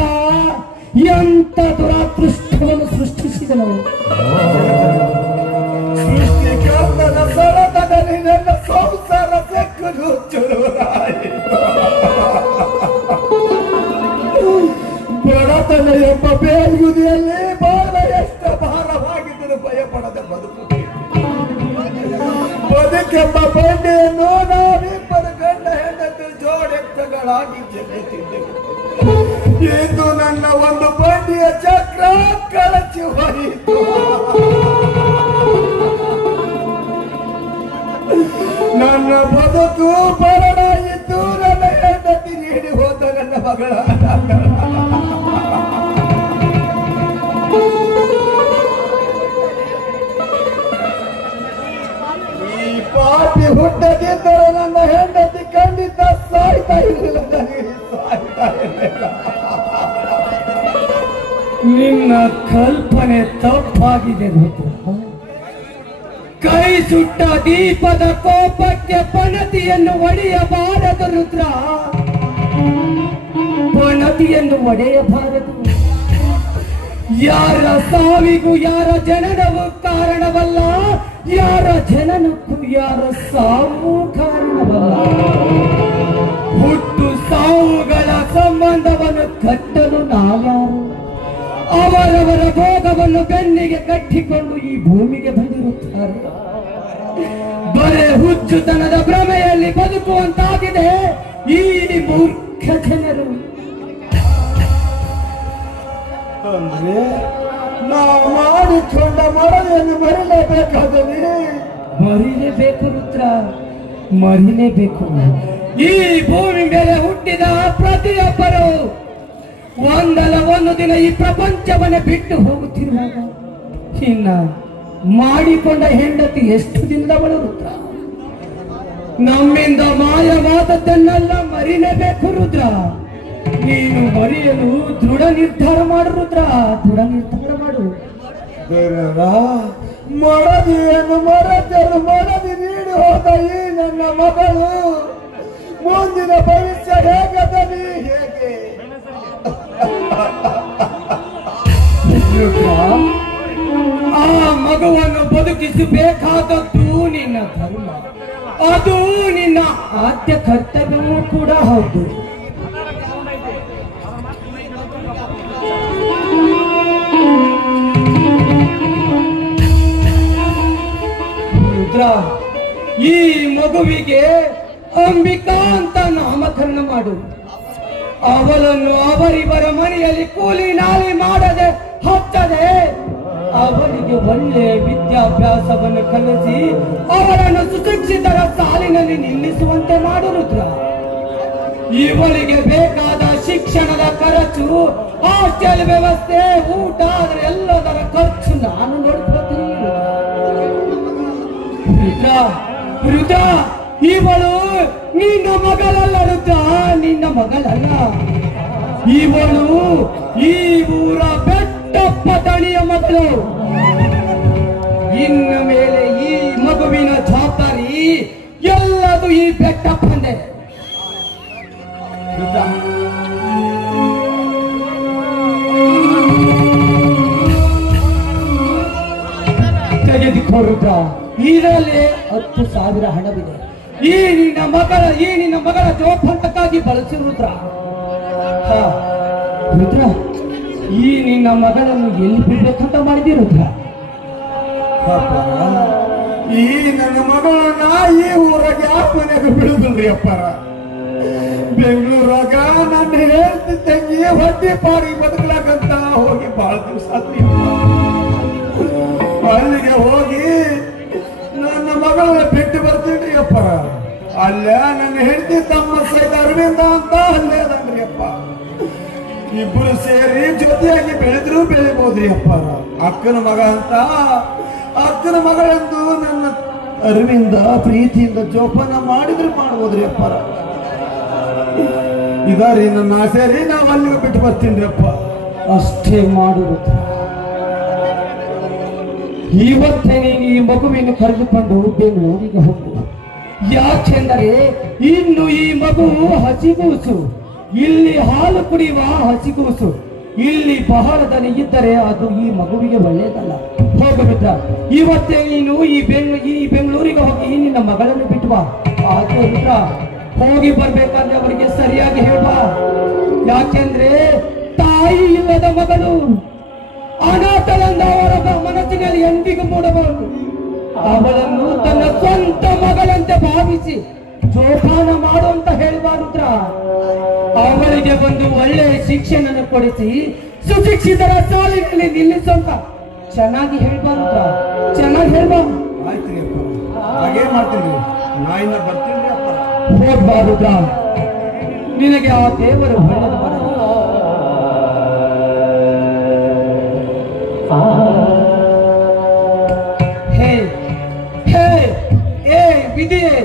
ಎಂತ ದುರಾದೃಷ್ಟವನ್ನು ಸೃಷ್ಟಿಸಿದನು. ಸೃಷ್ಟಿಕರ್ತನ ಸರದದಲ್ಲಿ ನನ್ನ ಸಂಸಾರ ಸೆಕ್ಕಲು ಬಡತನ ಎಂಬ ಬೇಗುದಿಯಲ್ಲಿ ಬಾಳ ಎಷ್ಟು ಭಾರವಾಗಿದ್ದರೂ ಭಯಪಡದೆ ಬದುಕೆಂಬ ಬಂಡೆಯನ್ನು ನಾವಿಬ್ಬರು ಗಂಡ ಹೆಂಡತಿ ಜೋಡೆತ್ತಗಳಾಗಿ ಜಗ್ಗುತ್ತಿದ್ದೆವು. ಇದು ನನ್ನ ಒಂದು ಬಂಡಿಯ ಚಕ್ರ ಕಳಚಿ ಹೋಯಿತು. ನನ್ನ ಬದುಕು ಬರಡಾಯಿತು. ನನ್ನ ಹೆಂಡತಿ ನೀಡಿ ಹೋದ ನನ್ನ ಮಗಳ ಈ ಪಾಪಿ ಹುಟ್ಟದಿದ್ದರೆ ನನ್ನ ಹೆಂಡತಿ ಖಂಡಿತ ಸಾಯ್ತಾ ಇರಲಿಲ್ಲ. ಸಾಯ್ತಾ ಇರಲಿಲ್ಲ. ನಿನ್ನ ಕಲ್ಪನೆ ತಪ್ಪಾಗಿದೆ ರುದ್ರ. ಕೈ ಸುಟ್ಟ ದೀಪದ ಕೋಪಕ್ಕೆ ಪಣತಿಯನ್ನು ಒಡೆಯಬಾರದು ರುದ್ರ, ಪಣತಿಯನ್ನು ಒಡೆಯಬಾರದು. ಯಾರ ಸಾವಿಗೂ ಯಾರ ಜನನವೂ ಕಾರಣವಲ್ಲ, ಯಾರ ಜನನಕ್ಕೂ ಯಾರ ಸಾವು ಕಾರಣವಲ್ಲ. ಹುಟ್ಟು ಸಾವುಗಳ ಸಂಬಂಧವನ್ನು ಕಟ್ಟಲು ನಾವ್ಯಾರು? ಅವರವರ ಭೋಗವನ್ನು ಬೆನ್ನಿಗೆ ಕಟ್ಟಿಕೊಂಡು ಈ ಭೂಮಿಗೆ ಬಂದಿರುತ್ತಾರೆ. ಬರೇ ಹುಚ್ಚುತನದ ಭ್ರಮೆಯಲ್ಲಿ ಬದುಕುವಂತಾಗಿದೆ ಈ ಮೂರ್ಖ ಜನರು. ಅಂದ್ರೆ ನಾವು ಮಾಡಿಕೊಂಡ ಮರವನ್ನು ಮರಿಲೇಬೇಕಾದರೆ ಮರಿಲೇಬೇಕು ರುದ್ರ, ಮರಿಲೇಬೇಕು. ಈ ಭೂಮಿ ಮೇಲೆ ಹುಟ್ಟಿದ ಪ್ರತಿಯೊಬ್ಬರು ಒಂದಲ್ಲ ಒಂದು ದಿನ ಈ ಪ್ರಪಂಚವನ್ನೇ ಬಿಟ್ಟು ಹೋಗುತ್ತಿರುವಾಗ ಇನ್ನ ಮಾಡಿಕೊಂಡ ಹೆಂಡತಿ ಎಷ್ಟು ದಿನದವಳು ರುದ್ರ? ನಮ್ಮಿಂದ ಮಾಯವಾದದ್ದನ್ನೆಲ್ಲ ಮರಿಲೇಬೇಕು ರುದ್ರ. ನೀನು ಮರೆಯಲು ದೃಢ ನಿರ್ಧಾರ ಮಾಡು ರುದ್ರ, ದೃಢ ನಿರ್ಧಾರ ಮಾಡು. ಮರದಿಯನ್ನು ಮರದಿ ನೀಡಿ ಹೋದ ಈ ನನ್ನ ಮಗಳು ಮುಂದಿನ ಭವಿಷ್ಯ ಹೇಗದನಿ ಹೇಗೆ? ಆ ಮಗುವನ್ನು ಬದುಕಿಸಬೇಕಾದದ್ದು ನಿನ್ನ ಧರ್ಮ, ಅದು ನಿನ್ನ ಆದ್ಯ ಕರ್ತವ್ಯವೂ ಕೂಡ ಹೌದು. ರುದ್ರ, ಈ ಮಗುವಿಗೆ ಅಂಬಿಕಾ ಅಂತ ನಾಮಕರಣ ಮಾಡು. ಅವಳನ್ನು ಅವರಿವರ ಮನೆಯಲ್ಲಿ ಕೂಲಿ ನಾಲಿ ಮಾಡದೆ ಹಚ್ಚದೆ ಅವರಿಗೆ ಒಳ್ಳೆ ವಿದ್ಯಾಭ್ಯಾಸವನ್ನು ಕಲಿಸಿ ಅವರನ್ನು ಸುಶಿಕ್ಷಿತರ ಸಾಲಿನಲ್ಲಿ ನಿಲ್ಲಿಸುವಂತೆ ಮಾಡು ರುದ್ರ. ಇವಳಿಗೆ ಬೇಕಾದ ಶಿಕ್ಷಣದ ಖರ್ಚು, ಹಾಸ್ಟೆಲ್ ವ್ಯವಸ್ಥೆ, ಊಟ ಆದರೆ ಎಲ್ಲದರ ಖರ್ಚು ನಾನು ನೋಡ್ಕೊಳ್ತೀನಿ ರುದ್ರ. ರುದ್ರ, ಇವಳು ನಿನ್ನ ಮಗಳಲ್ಲ ರುದ್ರ, ನಿನ್ನ ಮಗಳಲ್ಲ. ಇವಳು ಈ ಊರ ಬೆಟ್ಟಪ್ಪ ತಣಿಯ ಮಗಳು. ಇನ್ನ ಮೇಲೆ ಈ ಮಗುವಿನ ಜವಾಬ್ದಾರಿ ಎಲ್ಲದು ಈ ಬೆಟ್ಟಪ್ಪಂದೆ. ತೆಗೆದುಕೋ ರುದ್ರ, ಇದರಲ್ಲಿ 10,000 ಹಣವಿದೆ. ಈ ನಿನ್ನ ಮಗಳ ಜೋಪಾನಕ್ಕಾಗಿ ಬಳಸಿ ರುದ್ರ. ರುದ್ರ, ಈ ನಿನ್ನ ಮಗಳನ್ನು ಎಲ್ಲಿ ಬಿಡ್ಬೇಕಂತ ಮಾಡಿದಿ ರುದ್ರ? ಈ ನನ್ನ ಮಗಳನ್ನ ಈ ಊರಾಗ ಯಾವ ಮನೆಯಾಗ ಬಿಡುದಿಲ್ರಿ ಅಪ್ಪಾರ. ಬೆಂಗಳೂರಾಗ ನನ್ನ ಹೇಳ್ತಿ ತಂಗಿ ಹೊಟ್ಟೆ ಪಾಡಿಗೆ ಬದುಕಲಾಗಂತ ಹೋಗಿ ಬಹಳ ದಿವಸ ಆತ್ರಿ. ಅಲ್ಲಿಗೆ ಹೋಗಿ ನನ್ನ ಮಗಳನ್ನ ಬಿಟ್ಟು ಬರ್ತೀನಿ ಅಪ್ಪಾರ. ಅಲ್ಲೇ ನನ್ನ ಹೆಂಡತಿ ತಮ್ಮ ಸೈದ ಅರವಿಂದ ಅಂತ ಅಲ್ಲೇ ಅದನ್ರಿ ಅಪ್ಪ. ಇಬ್ಬರು ಸೇರಿ ಜೊತೆಯಾಗಿ ಬೆಳೆದ್ರು ಬೆಳಿಬಹುದ್ರಿ ಅಪ್ಪಾರ. ಅಕ್ಕನ ಮಗ ಅಂತ ಅಕ್ಕನ ಮಗಳೆಂದು ನನ್ನ ಅರಿವಿಂದ ಪ್ರೀತಿಯಿಂದ ಜೋಪಾನ ಮಾಡಿದ್ರು ಮಾಡ್ಬೋದ್ರಿ ಅಪ್ಪಾರ. ಇದಾರಿ ನನ್ನ ಆಸೆ ರೀ. ನಾವು ಅಲ್ಲಿಗೆ ಬಿಟ್ಟು ಬರ್ತೀನಿ ಅಪ್ಪ. ಅಷ್ಟೇ ಮಾಡುವುದು. ಇವತ್ತೇ ನೀನು ಈ ಮಗುವಿನ ಕರೆದುಕೊಂಡು ಬೆಂಗಳೂರಿಗೆ ಹೋಗು. ಯಾಕೆಂದರೆ ಇನ್ನು ಈ ಮಗು ಹಸಿಗೂಸು, ಇಲ್ಲಿ ಹಾಲು ಕುಡಿಯುವ ಹಸಿಗೂಸು. ಇಲ್ಲಿ ಬಹಳ ದನ ಇದ್ದರೆ ಅದು ಈ ಮಗುವಿಗೆ ಒಳ್ಳೆಯದಲ್ಲ. ಹೋಗು ಮಿತ್ರ, ಇವತ್ತೇ ನೀನು ಈ ಬೆಂಗಳೂರಿಗೆ ಹೋಗಿ ನಿನ್ನ ಮಗಳನ್ನು ಬಿಟ್ಟುವ. ಆದ್ರೆ ಮಿತ್ರ, ಹೋಗಿ ಬರ್ಬೇಕಾದ್ರೆ ಅವರಿಗೆ ಸರಿಯಾಗಿ ಹೇಳುವ. ಯಾಕೆಂದ್ರೆ ತಾಯಿ ಇಲ್ಲದ ಮಗಳು ಅನಾಥಳೆಂದು ಅವರ ಮನಸ್ಸಿನಲ್ಲಿ ಎಂದಿಗೂ ಮೂಡಬಹುದು. ಅವಳನ್ನು ತನ್ನ ಸ್ವಂತ ಮಗಳಂತೆ ಭಾವಿಸಿ ಜೋಪಾನ ಮಾಡು ಅಂತ ಹೇಳಬಾರುದ್ರ. ಅವಳಿಗೆ ಒಂದು ಒಳ್ಳೆಯ ಶಿಕ್ಷೆಯನ್ನು ಕೊಡಿಸಿ ಸುಶಿಕ್ಷಿತರ ಸಾಲಿನಲ್ಲಿ ನಿಲ್ಲಿಸುವಂತ ಚೆನ್ನಾಗಿ ಹೇಳ್ಬಾರುದ್ರ. ಚೆನ್ನಾಗಿ ಹೇಳ್ಬಾರ್ದು. ಆಯ್ತು ರೀ ಅಪ್ಪ, ಹಾಗೇ ಮಾಡ್ತೀನಿ. ನಾ ಇನ್ನ ಬರ್ತೀನಿ ಅಪ್ಪ. ಹೋಗ್ಬಾರುದ್ರ. ನಿನಗೆ ಆ ದೇವರು ಒಳ್ಳೆಯದು ಮಾಡಲಿ. ವಿಧಿಯೇ,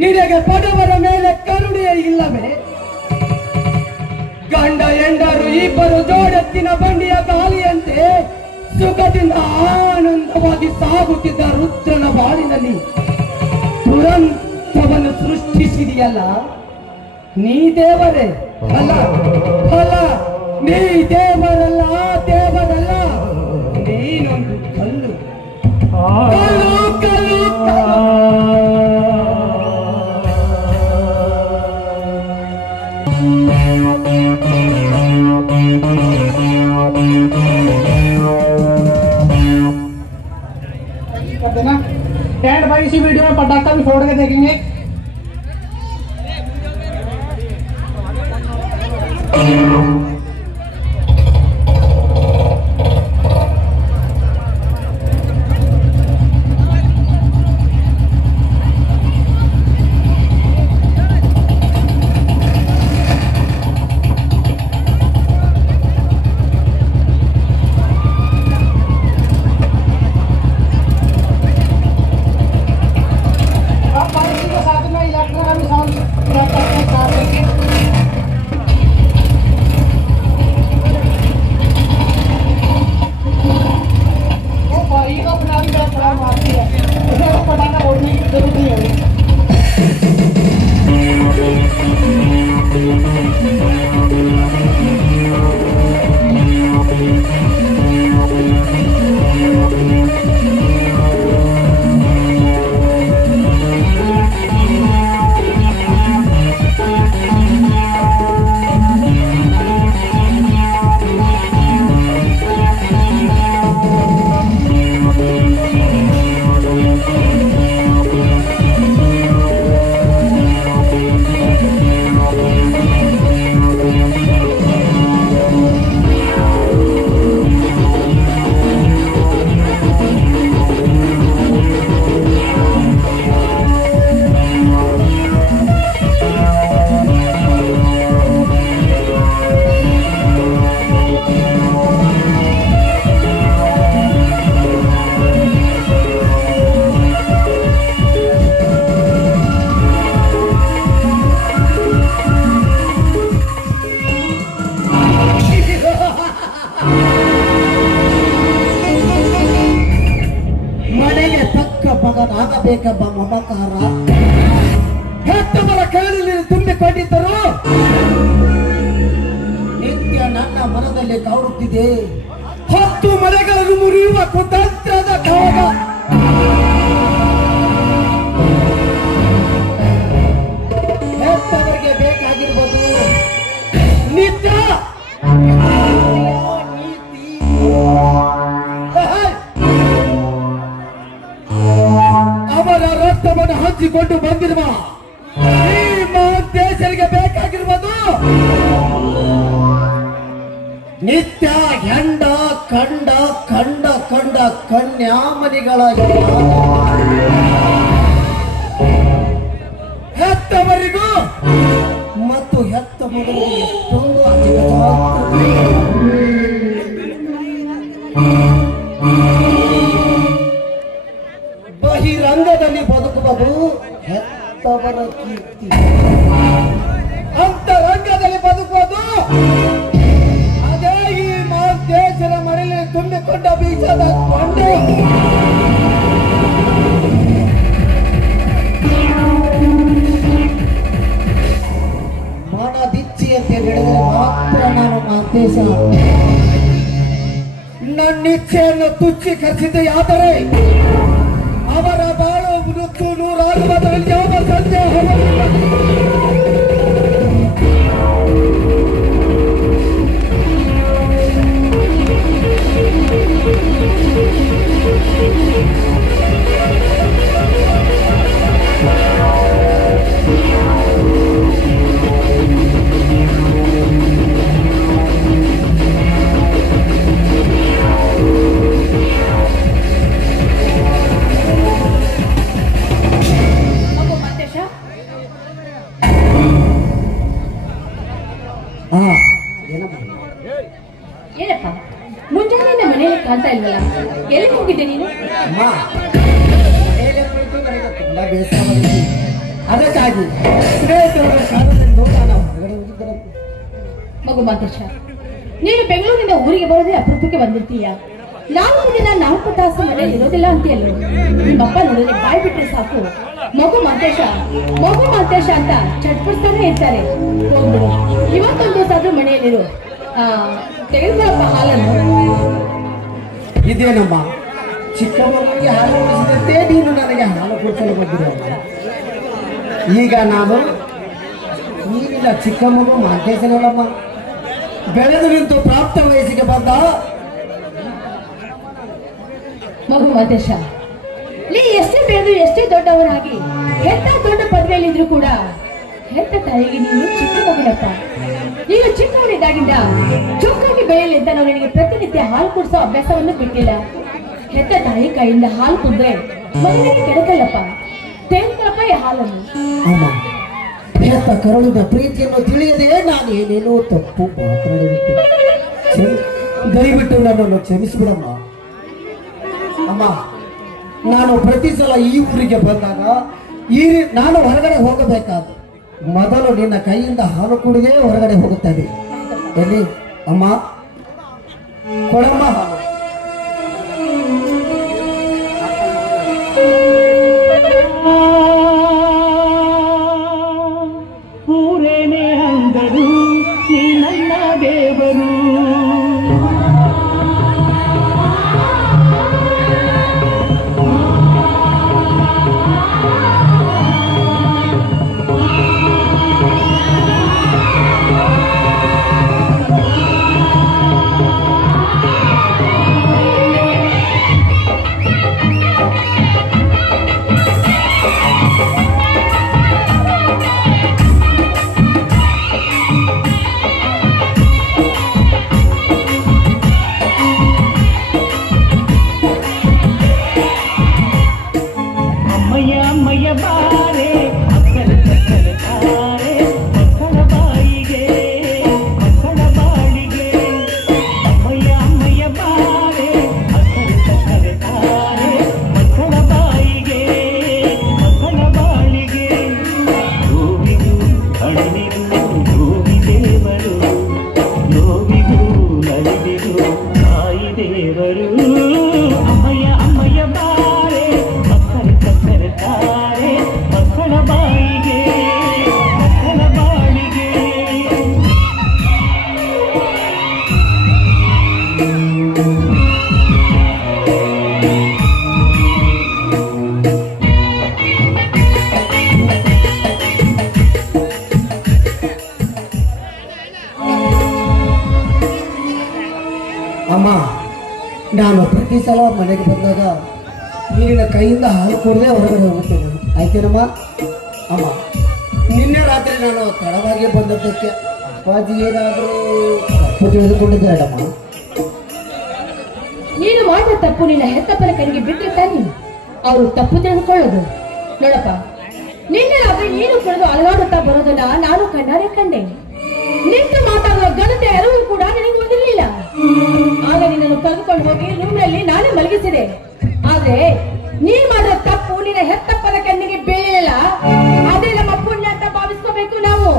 ನಿನಗೆ ಬಡವರ ಮೇಲೆ ಕರುಣೆಯೇ ಇಲ್ಲವೇ? ಗಂಡ ಹೆಂಡರು ಇಬ್ಬರು ಜೋಡೆತ್ತಿನ ಬಂಡಿಯ ಗಾಳಿಯಂತೆ ಸುಖದಿಂದ ಆನಂದವಾಗಿ ಸಾಗುತ್ತಿದ್ದ ರುದ್ರನ ಬಾಳಿನಲ್ಲಿ ದುರಂತವನ್ನು ಸೃಷ್ಟಿಸಿದೆಯಲ್ಲ. ನೀ ದೇವರೇ ಅಲ್ಲ, ಅಲ್ಲ, ನೀ ದೇವರಲ್ಲ, ದೇವರಲ್ಲ, ನೀನೊಂದು ಕಲ್ಲು, ಕಲ್ಲು, ಕಲ್ಲು, ಕಲ್ಲು. स्टैंड बाय इसी वीडियो में पटाखा भी फोड़ के देखेंगे। ಆಗಬೇಕೆಂಬ ಮಮಕಾರ ಹೆತ್ತವರ ಕೈಯಲ್ಲಿ ತುಂಬಿಕೊಂಡಿದ್ದರು ನಿತ್ಯ ನನ್ನ ಮನದಲ್ಲಿ ಕಾಡುತ್ತಿದೆ. 10 ಮನೆಗಳನ್ನು ಮುರಿಯುವ ಕುತಂತ್ರದ ಕಾಗ. ಹೆತ್ತವರಿಗೆ ಬೇಕಾಗಿರುವುದು ನಿತ್ಯ ಅವರ ರಕ್ತವನ್ನು ಹಂಚಿಕೊಂಡು ಬಂದಿರುವ ಈ ದೇಶರಿಗೆ ಬೇಕಾಗಿರುವುದು ನಿತ್ಯ ಹೆಂಡ ಕಂಡ ಕಂಡ ಕಂಡ ಕನ್ಯಾಮಣಿಗಳ ಹೆತ್ತವರಿಗೂ ಮತ್ತು ಹೆತ್ತ ಮೊದಲು ಎಷ್ಟೊಂದು ಅಚ್ಚುಕಟ್ಟಾಗಿ ಬಹಿರಂಗದಲ್ಲಿ ಬದುಕುವುದು ಹೆತ್ತವರ ಕೀರ್ತಿ, ಅಂತರಂಗದಲ್ಲಿ ಬದುಕುವುದು ಅದೇ ಈ ದೇಶದ ಮನೆಯಲ್ಲಿ ತುಂಬಿಕೊಂಡ ಬೀಜದ ಕೊಂಡು. ಮನದಿಚ್ಛೆಯಂತೆ ಬೆಳೆದರೆ ಮಾತ್ರ ನಾನು ಮಾತೇಶ. ನನ್ನಿಚ್ಛೆಯನ್ನು ತುಚ್ಛೀಕರಿಸಿದೆಯಾದರೆ ಅವರ ಬಾಳು ಮೃತ್ಯು ನೂರಾಗುವುದರಲ್ಲಿ ಯಾವ ಸಂದೇಹ ಏನಪ್ಪ ಮುಂಜಾನೆ ಮನೆಯಲ್ಲಿ ಕಾಣ್ತಾ ಇಲ್ವಲ್ಲ, ಎಲ್ಲಿ ಹೋಗಿದ್ದೆ ನೀನು? ತುಂಬಾ ಬೇಸರವಾಗಿದೆ, ಅದಕ್ಕಾಗಿ ಸ್ನೇಹಿತರು ಮಗು ಮಾತೇಶ, ನೀನು ಬೆಂಗಳೂರಿನಿಂದ ಊರಿಗೆ ಬರೋದೇ ಅಪರೂಪಕ್ಕೆ ಬಂದಿರ್ತೀಯ. 4 ದಿನ 4 ತಾಸು ಮನೆಯಲ್ಲಿ ಇರೋದಿಲ್ಲ ಅಂತೀಯಲ್ಲೋ. ನಿಮ್ಮಪ್ಪ ನೋಡಿದ್ರೆ ಬಾಯ್ ಬಿಟ್ರೆ ಸಾಕು ಮಗು ಮಾತೇಶ ಅಂತ ಚಟ್ಪಡಿಸ್ತಾನೆ ಇರ್ತಾರೆ. ಹೋಗ್ಬಿಡು, ಇವತ್ತೊಂದು ದಿವಸ ಆದ್ರೂ ಮನೆಯಲ್ಲಿರು. ತೆಗೆದುಕೊಳ್ಳಪ್ಪ ಹಾಲನ್ನು. ಇದೇನಮ್ಮ, ಚಿಕ್ಕ ಮಗುವಿಗೆ ಹಾಲು ಕುಡಿಸಿದಂತೆ ನೀನು ನನಗೆ ಹಾಲು ಕುಡಿಸಲು ಬಂದಿರೋ. ಈಗ ನಾನು ನೀನಿಲ್ಲ ಚಿಕ್ಕ ಮಗು ಮಾತೇಶನಲ್ಲಮ್ಮ, ಬೆಳೆದು ನಿಂತು ಪ್ರಾಪ್ತ ವಯಸ್ಸಿಗೆ ಬಂದ ಮಗು ಮಾತೇಶ. ನೀ ಎಷ್ಟೇ ಬೆಳೆದು ಎಷ್ಟೇ ದೊಡ್ಡವನಾಗಿ ಎಂತ ದೊಡ್ಡ ಪದವಿಯಲ್ಲಿದ್ರು ಕೂಡ ಹೆತ್ತ ತಾಯಿಗೆ ನೀನು ಚಿಕ್ಕ ಮಗುನಪ್ಪ. ನೀನು ಚಿಕ್ಕವನಿದ್ದಾಗಿಂದ ಚುಕ್ಕಾಗಿ ಬೆಳೆಯಲಿ ಅಂತ ನಾವು ನಿನಗೆ ಪ್ರತಿನಿತ್ಯ ಹಾಲು ಕುಡಿಸೋ ಅಭ್ಯಾಸವನ್ನು ಬಿಟ್ಟಿಲ್ಲ. ಹೆತ್ತ ತಾಯಿ ಕೈಯಿಂದ ಹಾಲು ಕುಡಿದ್ರೆ ಮಗನಿಗೆ ಕೆಡಕಲ್ಲಪ್ಪ. ತೆಗೆದುಕೊಳ್ಳಪ್ಪ ಈ ಹಾಲನ್ನು. ಅಮ್ಮ, ಹೆತ್ತ ಕರುಳಿನ ಪ್ರೀತಿಯನ್ನು ತಿಳಿಯದೆ ನಾನು ಏನೇನೋ ತಪ್ಪು ಮಾತಾಡಿಬಿಟ್ಟೆ. ದಯವಿಟ್ಟು ನನ್ನನ್ನು ಕ್ಷಮಿಸಿಬಿಡಮ್ಮ. ಅಮ್ಮ, ನಾನು ಪ್ರತಿ ಸಲ ಈ ಊರಿಗೆ ಬಂದಾಗ ನಾನು ಹೊರಗಡೆ ಹೋಗಬೇಕಾದ ಮೊದಲು ನಿನ್ನ ಕೈಯಿಂದ ಹಾಲು ಕುಡಿದೇ ಹೊರಗಡೆ ಹೋಗುತ್ತದೆ. ಎಲ್ಲಿ ಅಮ್ಮ, ಕೊಡಮ್ಮ ಹಾಲು. ಊರೇನೆ ಅಂದರು ನೀ ನನ್ನ ದೇವರು, ಬಾರೆ ಅಕ್ಕರ ಸಕ್ಕರ ತಾರೆ ಮಕ್ಕಳ ಬಾಯಿಗೆ ಮಕ್ಕಳ ಬಾಳಿಗೆ. ಅಮ್ಮಯ್ಯ ಬಾರೆ ಅಕ್ಕರ ಸಕ್ಕರ ತಾರೆ ಮಕ್ಕಳ ಬಾಯಿಗೆ ಮಕ್ಕಳ ಬಾಳಿಗೆ. ನೋವಿಗೂ ಅಳಿದಿರು ನೋವಿ ದೇವರು, ನೋವಿಗೂ ಅಳಿದಿರು ತಾಯಿ ದೇವರು. ಅಮ್ಮಯ್ಯ ಬಾರೆ ಮಕ್ಕಳ ಸಕ್ಕರ ತಾರೆ ಮಕ್ಕಳ ಬಾಯಿಗೆ ಮಕ್ಕಳ ಬಾಳಿಗೆ. ಅಮ್ಮ, ನಾನು ಪ್ರತಿ ಸಲ ಮನೆಗೆ ಬಂದಾಗ ನೀರಿನ ಕೈಯಿಂದ ಹಾಲು ಕುಡಿದೇ ಹೊರಗಡೆ ಹೋಗುತ್ತೇನೆ, ಆಯ್ತೇನಮ್ಮ? ಅಮ್ಮ, ನಿನ್ನೆ ರಾತ್ರಿ ನಾನು ತಡವಾಗಿ ಬಂದದ್ದಕ್ಕೆ ಅಪ್ಪಾಜಿ ಏನಾದರೂ ತಪ್ಪು ತಿಳಿದುಕೊಂಡಿದ್ದಾರಮ್ಮ? ನೀನು ಮಾಡಿದ ತಪ್ಪು ನಿನ್ನ ಹೆತ್ತಪ್ಪನ ಕೈಗೆ ಬಿಟ್ಟರೆ ತಾನೆ ಅವರು ತಪ್ಪು ತಿಳಿದುಕೊಳ್ಳೋದು. ನೋಡಪ್ಪ, ನಿನ್ನೆ ರಾತ್ರಿ ನೀನು ಕುಡಿದು ಅಲಗಾಡುತ್ತಾ ಬರೋದನ್ನ ನಾನು ಕಣ್ಣಾರೆ ಕಂಡೆ. ನಿಂತು ಮಾತಾಡುವ ಘನತೆ ಅರಿವು ಕೂಡ ನಿನಗೆ ಓದಿರ್ಲಿಲ್ಲ. ಆಗ ನಿನ್ನನ್ನು ಕರೆದುಕೊಂಡು ಹೋಗಿ ರೂಮ್ನಲ್ಲಿ ನಾನೇ ಮಲಗಿಸಿದೆ. ಆದ್ರೆ ನೀ ಮಾಡಿದ ತಪ್ಪು ನಿನ್ನ ಹೆತ್ತಪ್ಪನ ಕಣ್ಣಿಗೆ ಬೀಳಲಿಲ್ಲ. ಅದೇ ನಮ್ಮ ಪುಣ್ಯ ಅಂತ ಭಾವಿಸ್ಕೋಬೇಕು ನಾವು.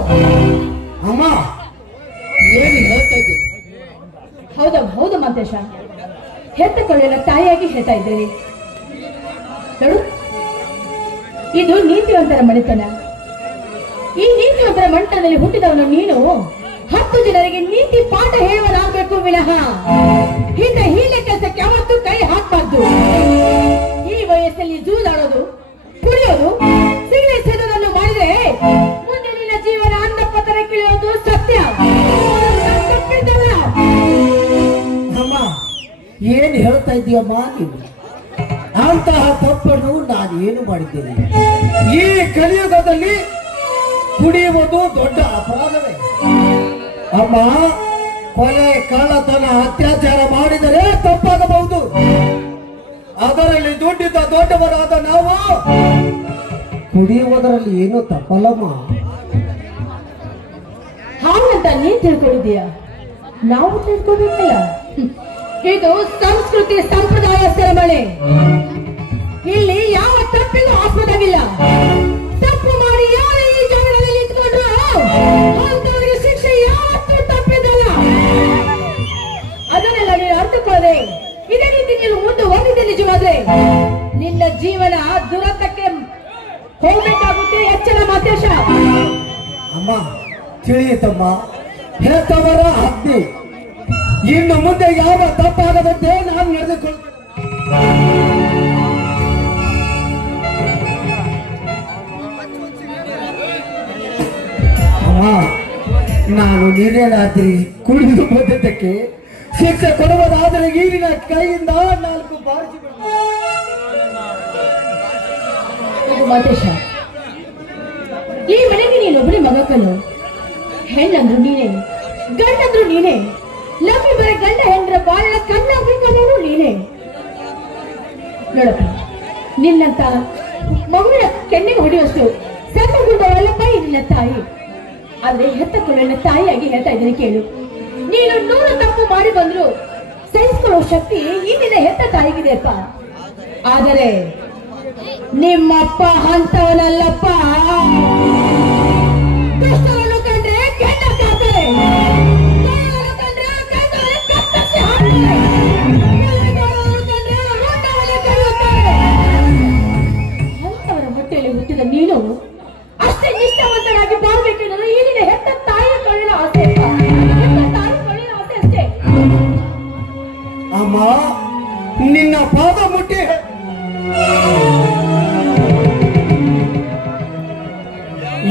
ಅಮ್ಮ ಏನು ಹೇಳ್ತಾ ಇದ್ದೆ? ಹೌದು ಮಂತೇಶ, ಹೆತ್ತಕೊಳ್ಳಿನ ತಾಯಿಯಾಗಿ ಹೇಳ್ತಾ ಇದ್ದೇನೆ. ನೋಡು, ಇದು ನೀತಿವಂತರ ಮಣಿತನ. ಈ ನೀತಿವಂತರ ಮಣಿತನದಲ್ಲಿ ಹುಟ್ಟಿದವನು ನೀನು 10 ಜನರಿಗೆ ನೀತಿ ಪಾಠ ಹೇಳುವನಾಗಬೇಕು ವಿನಃ ಹಿಂದೆ ಹೀಗೆ ಕೆಲಸಕ್ಕೆ ಯಾವತ್ತೂ ಕೈ ಹಾಕಬಾರ್ದು. ಈ ವಯಸ್ಸಲ್ಲಿ ಜೂದಾಡೋದು, ಕುಡಿಯೋದು, ಸಿಗರೇಟ್ ಸೇದೋದನ್ನು ಮಾಡಿದ್ರೆ ಮುಂದೆ ನಿನ್ನ ಜೀವನ ಅನ್ನಪತ್ತರ ಕಿಳಿಯೋದು ಸತ್ಯ. ಅಮ್ಮ ಏನ್ ಹೇಳ್ತಾ ಇದ್ದೀಯಮ್ಮ ನೀನು? ಅಂತಹ ತಪ್ಪನ್ನು ನಾನು ಏನು ಮಾಡಿದ್ದೇನೆ? ಈ ಕಲಿಯುಗದಲ್ಲಿ ಕುಡಿಯುವುದು ದೊಡ್ಡ ಅಪರಾಧವೇ ಅಮ್ಮ. ಕೊಲೆ, ಕಳ್ಳತನ, ಅತ್ಯಾಚಾರ ಮಾಡಿದರೆ ತಪ್ಪಾಗಬಹುದು. ಅದರಲ್ಲಿ ದುಡ್ಡಿದ್ದ ದೊಡ್ಡವರಾದ ನಾವು ಕುಡಿಯುವುದರಲ್ಲಿ ಏನು ತಪ್ಪಲ್ಲಮ್ಮ. ಹಾಗಂತ ನೀನ್ ತಿಳ್ಕೊಂಡಿದೀಯ, ನಾವು ತಿಳ್ಕೋಬೇಕಲ್ಲ. ಇದು ಸಂಸ್ಕೃತಿ ಸಂಪ್ರದಾಯ ಸೆರೆಮನೆ. ಇಲ್ಲಿ ಯಾವ ತಪ್ಪಿಗೂ ಆಸ್ಪದವಿಲ್ಲ. ತಪ್ಪು ಮಾಡಿ ಯಾರು ಈ ಜಾಗದಲ್ಲಿ ನಿಂತ್ಕೊಂಡ್ರು ಅಂತವರಿಗೆ ಶಿಕ್ಷೆ ಯಾವತ್ತೂ ತಪ್ಪಿದಲ್ಲ. ಅದನ್ನೆಲ್ಲ ನೀನು ಅರ್ಥಕೊಳ್ಳದೆ ಇದೇ ರೀತಿ ನೀನು ಮುಂದುವರೆದಿದೆ ನಿಜವಾದ್ರೆ ನಿನ್ನ ಜೀವನ ದುರಂತಕ್ಕೆ ಹೋಗ್ಬೇಕಾಗುತ್ತೆ. ಎಚ್ಚರ ಮಾತೇಶ. ಅಮ್ಮ ತಿಳಿಯಿತಮ್ಮ, ಹೆತ್ತವರ ಆಜ್ಞೆ. ಇನ್ನು ಮುಂದೆ ಯಾವ ತಪ್ಪಾಗದಂತೆ ನಾನು ನಡೆದುಕೊಳ್ಳುತ್ತೇನೆ. ಅಮ್ಮ ನಾನು ನೀನೇ ರಾತ್ರಿ ಕುಡಿದು ಬಂದದ್ದಕ್ಕೆ ಶಿಕ್ಷೆ ಕೊಡುವುದಾದರೆ ಈಗಿನ ಕೈಯಿಂದ 4 ಬಾರಿಸಿ ಮಾತೇಶ, ಈ ಮನೆಗೆ ನೀನೊಬ್ಬನೇ ಮಗಕ್ಕನು. ಹೆಣ್ಣಂದ್ರು ನೀನೇ, ಗಂಡಂದ್ರು ನೀನೇ. ಲಮ್ಮಿ ಬರ ಗಂಡ ಹೆಂಡ್ರ ಬಾಳ ಕಣ್ಣಾಗ್ಬೇಕನ್ನೋರು ನೀನೇ. ನೋಡಪ್ಪ, ನಿನ್ನಂತ ಮಗುವಿನ ಕೆನ್ನೆಗೆ ಹೊಡೆಯುವಷ್ಟು ಸಣ್ಣ ಗುಂಡವಲ್ಲಪ್ಪ ನಿನ್ನ ತಾಯಿ. ಆದ್ರೆ ಹೆತ್ತಕೊಳ್ಳ ತಾಯಿಯಾಗಿ ಹೇಳ್ತಾ ಇದ್ದೀನಿ ಕೇಳು. ನೀನು 100 ತಪ್ಪು ಮಾಡಿ ಬಂದ್ರು ಸಹಿಸಿಕೊಳ್ಳೋ ಶಕ್ತಿ ಈ ನಿನ್ನ ಹೆತ್ತ ತಾಯಿಗಿದೆ ಅಪ್ಪ. ಆದರೆ ನಿಮ್ಮಪ್ಪ ಅಂತವನಲ್ಲಪ್ಪ. ದುಷ್ಟರನ್ನು ಕಂಡ್ರೆ ಕೆಟ್ಟ ಕಾತಾರೆ, ಕಳ್ಳರನ್ನು ಕಂಡ್ರೆ ಕೈತೊಳೆ ಕತ್ತರಿಸಿ ಹಾಕ್ತಾರೆ, ಎಲ್ಲಿಗಾರರನ್ನು ಕಂಡ್ರೆ ರೋಟವನ್ನೇ ಕರೆಯುತ್ತಾರೆ. ಅಂತವರ ಹೊಟ್ಟೆಯಲ್ಲಿ ಹುಟ್ಟಿದ ನೀನು ಅಷ್ಟೇ ನಿಷ್ಠಾವಂತನಾಗಿ ಬಾಳ್ಬೇಕೆನ್ನೋದು ಈ ನಿನ್ನ ಹೆತ್ತ ತಾಯಿಯ ಕಳ್ಳಿನ ಆಸೆ ಅಪ್ಪ. ಹೆತ್ತ ತಾಯಿ ಕಳ್ಳಿನ ಆಸೆ ಅಷ್ಟೇ. ಅಮ್ಮ ನಿನ್ನ ಪಾದ ಮುಟ್ಟಿ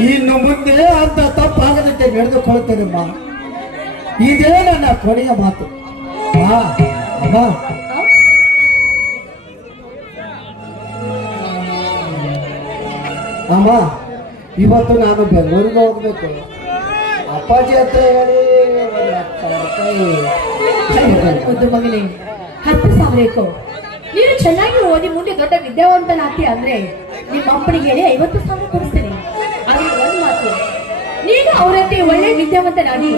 ಇನ್ನು ಮುಂದೆ ಅಂತ ತಪ್ಪಾಗದಂತೆ ನಡೆದುಕೊಳ್ಳುತ್ತೇನಮ್ಮ. ಇದೇ ನನ್ನ ಕೊನೆಯ ಮಾತು. ಅಮ್ಮ ಅಮ್ಮ ಇವತ್ತು ನಾನು ಬೆಂಗಳೂರಿಗೆ ಹೋಗ್ಬೇಕು. ಅಪ್ಪಾಜಿ ಹತ್ರ ಹೇಳಿ ಒಂದು ಮಗನೇ 10,000 ಏಕೋ. ನೀನು ಚೆನ್ನಾಗಿ ಓದಿ ಮುಂದೆ ದೊಡ್ಡ ವಿದ್ಯಾವಂತನಾಗ್ತಿ ಅಂದ್ರೆ ನಿಮ್ಮ ಅಪ್ಪನಿಗೆ ಹೇಳಿ 50,000 ಕೊಡಿಸ್ತೇನೆ. ಆದ್ರೆ ಒಂದು ಮಾತು, ನೀನು ಅವರಂತೆ ಒಳ್ಳೆ ವಿದ್ಯಾವಂತನಾಗಿ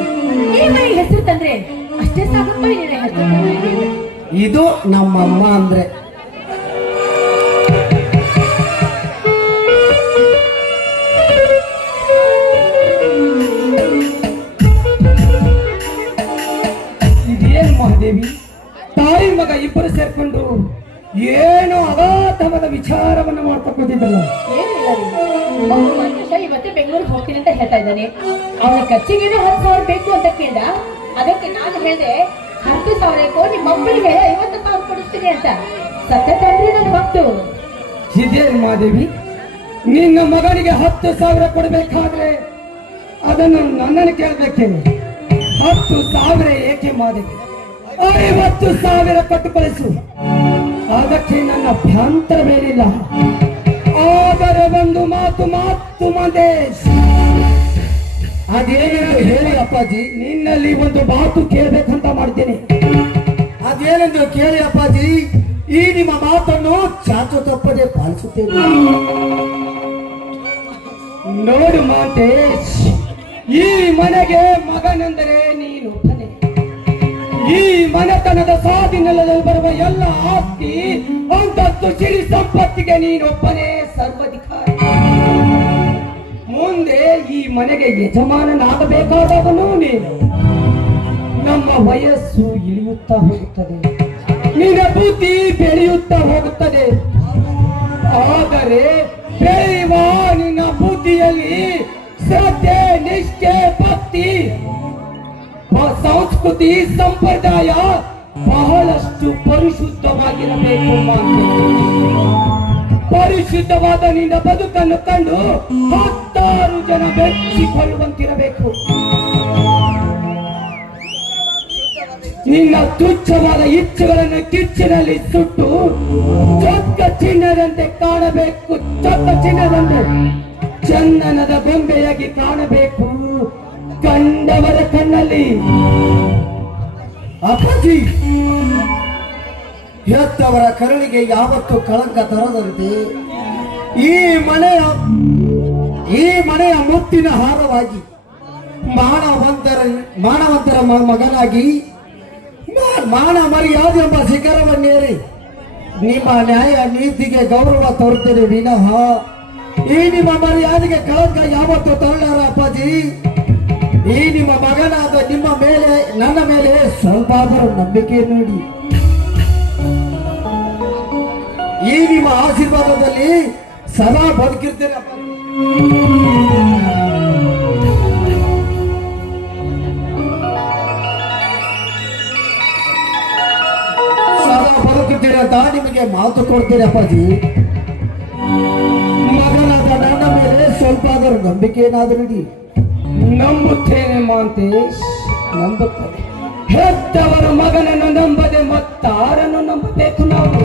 ಈ ಮನೆಗೆ ಹೆಸರು ತಂದ್ರೆ ಅಷ್ಟೇ ಸಾಕಪ್ಪ. ನಿನ್ನ ಹೆಸರು ಇದು ನಮ್ಮಮ್ಮ ಅಂದ್ರೆ. ಇದೇನು ಮಹಾದೇವಿ, ತಾಯಿ ಮಗ ಇಬ್ಬರು ಸೇರ್ಕೊಂಡು ಏನು ಅಗಾಧವಾದ ವಿಚಾರವನ್ನು ಮಾಡ್ತಾ ಕೂತಿದ್ದಲ್ಲ. ಇವತ್ತೇ ಬೆಂಗಳೂರಿಗೆ ಹೋಗ್ತೀನಿ ಅಂತ ಹೇಳ್ತಾ ಇದ್ದಾನೆ. ಅವನ ಖರ್ಚಿಗೇನೋ 10,000 ಬೇಕು ಅಂತ ಕೇಳ್ದ. ಅದಕ್ಕೆ ನಾನು ಹೇಳಿದೆ 10,000 ನಿಮ್ಮ ಮಕ್ಕಳಿಗೆ 50,000 ಕೊಡಿಸ್ತೀನಿ ಅಂತ. ಸತ್ಯ ತಂದ್ರೆ ನನ್ನ ಭಕ್ತು. ಇದೇನು ಮಹಾದೇವಿ, ನಿನ್ನ ಮಗನಿಗೆ 10,000 ಕೊಡಬೇಕಾದ್ರೆ ಅದನ್ನು ನನ್ನನ್ನು ಕೇಳಬೇಕೆ? 10,000 ಏಕೆ ಮಹಾದೇವಿ? 50,000 ಕೊಟ್ಟು ಕಳಿಸು. ಅದಕ್ಕೆ ನನ್ನ ಅಭ್ಯಂತರವೇನಿಲ್ಲ. ಆದರೆ ಒಂದು ಮಾತು ಮಹೇಶ್, ಅದೇನೆಂದು ಹೇಳಿ ಅಪ್ಪಾಜಿ. ನಿನ್ನಲ್ಲಿ ಒಂದು ಮಾತು ಕೇಳಬೇಕಂತ ಮಾಡ್ತೀನಿ. ಅದೇನೆಂದು ಕೇಳಿ ಅಪ್ಪಾಜಿ. ಈ ನಿಮ್ಮ ಮಾತನ್ನು ಚಾಚು ತಪ್ಪದೆ ಪಾಲಿಸುತ್ತೇನೆ. ನೋಡು ಮಹೇಶ್, ಈ ಮನೆಗೆ ಮಗನೆಂದರೆ ನೀನೊಬ್ಬನೇ. ಈ ಮನೆತನದ ಸ್ವಾಧೀನದಲ್ಲಿ ಬರುವ ಎಲ್ಲ ಆಸ್ತಿ ಅಂತಸ್ತು ಸಿರಿ ಸಂಪತ್ತಿಗೆ ನೀನೊಬ್ಬನೇ ಸರ್ವಾಧಿಕಾರಿ. ಮುಂದೆ ಈ ಮನೆಗೆ ಯಜಮಾನನಾಗಬೇಕಾದವನು ನೀನು. ನಮ್ಮ ವಯಸ್ಸು ಇಳಿಯುತ್ತಾ ಹೋಗುತ್ತದೆ, ನಿನ್ನ ಬುದ್ಧಿ ಬೆಳೆಯುತ್ತಾ ಹೋಗುತ್ತದೆ. ಆದರೆ ಬೆಳೆಯುವ ನಿನ್ನ ಬುದ್ಧಿಯಲ್ಲಿ ಶ್ರದ್ಧೆ, ನಿಷ್ಠೆ, ಭಕ್ತಿ, ಸಂಸ್ಕೃತಿ, ಸಂಪ್ರದಾಯ ಬಹಳಷ್ಟು ಪರಿಶುದ್ಧವಾಗಿರಬೇಕು. ಪರಿಶುದ್ಧವಾದ ನಿನ್ನ ಬದುಕನ್ನು ಕಂಡು 10 ಜನ ಮೆಚ್ಚಿಕೊಳ್ಳುವಂತಿರಬೇಕು. ನಿನ್ನ ತುಚ್ಛವಾದ ಇಚ್ಛೆಗಳನ್ನು ಕಿಚ್ಚಿನಲ್ಲಿ ಸುಟ್ಟು ಚೊಕ್ಕ ಚಿನ್ನದಂತೆ ಕಾಣಬೇಕು. ಚೊಕ್ಕ ಚಿನ್ನದಂತೆ ಚಂದನದ ಗೊಂಬೆಯಾಗಿ ಕಾಣಬೇಕು ಕಂಡವರ ಕಣ್ಣಲ್ಲಿ. ಅಪ್ಪಾಜಿ, ಹೆತ್ತವರ ಕರುಳಿಗೆ ಯಾವತ್ತು ಕಳಂಕ ತರದಂತೆ ಈ ಮನೆಯ ಮುತ್ತಿನ ಹಾರವಾಗಿ ಮಾನವಂತರ ಮಗನಾಗಿ ಮಾನ ಮರ್ಯಾದೆ ಎಂಬ ಶಿಖರವನ್ನೇರಿ ನಿಮ್ಮ ನ್ಯಾಯ ನೀತಿಗೆ ಗೌರವ ತೋರುತ್ತೇನೆ ವಿನಃ ಈ ನಿಮ್ಮ ಮರ್ಯಾದೆಗೆ ಕಳಂಕ ಯಾವತ್ತು ತರಲಾರ. ಅಪ್ಪಾಜಿ, ಈ ನಿಮ್ಮ ಮಗನಾದ ನಿಮ್ಮ ಮೇಲೆ, ನನ್ನ ಮೇಲೆ ಸ್ವಲ್ಪ ನಂಬಿಕೆ ನೋಡಿ. ಈ ನಿಮ್ಮ ಆಶೀರ್ವಾದದಲ್ಲಿ ಸದಾ ಬದುಕಿರ್ತೇನೆ. ಸದಾ ಬದುಕಿರ್ತೇನೆ ಅಂತ ನಿಮಗೆ ಮಾತು ಕೊಡ್ತೇನೆ. ಅಪ್ಪಾಜಿ, ಮಗನಾದ ನನ್ನ ಮೇಲೆ ಸ್ವಲ್ಪ ನಂಬಿಕೆ ಏನಾದರೂ ಇಡಿ. ನಂಬುತ್ತೇನೆ ಮಾಂತೇಶ್, ನಂಬುತ್ತೇನೆ. ಹೆತ್ತವರ ಮಗನನ್ನು ನಂಬದೆ ಮತ್ತಾರನ್ನು ನಂಬಬೇಕು ನಾವು.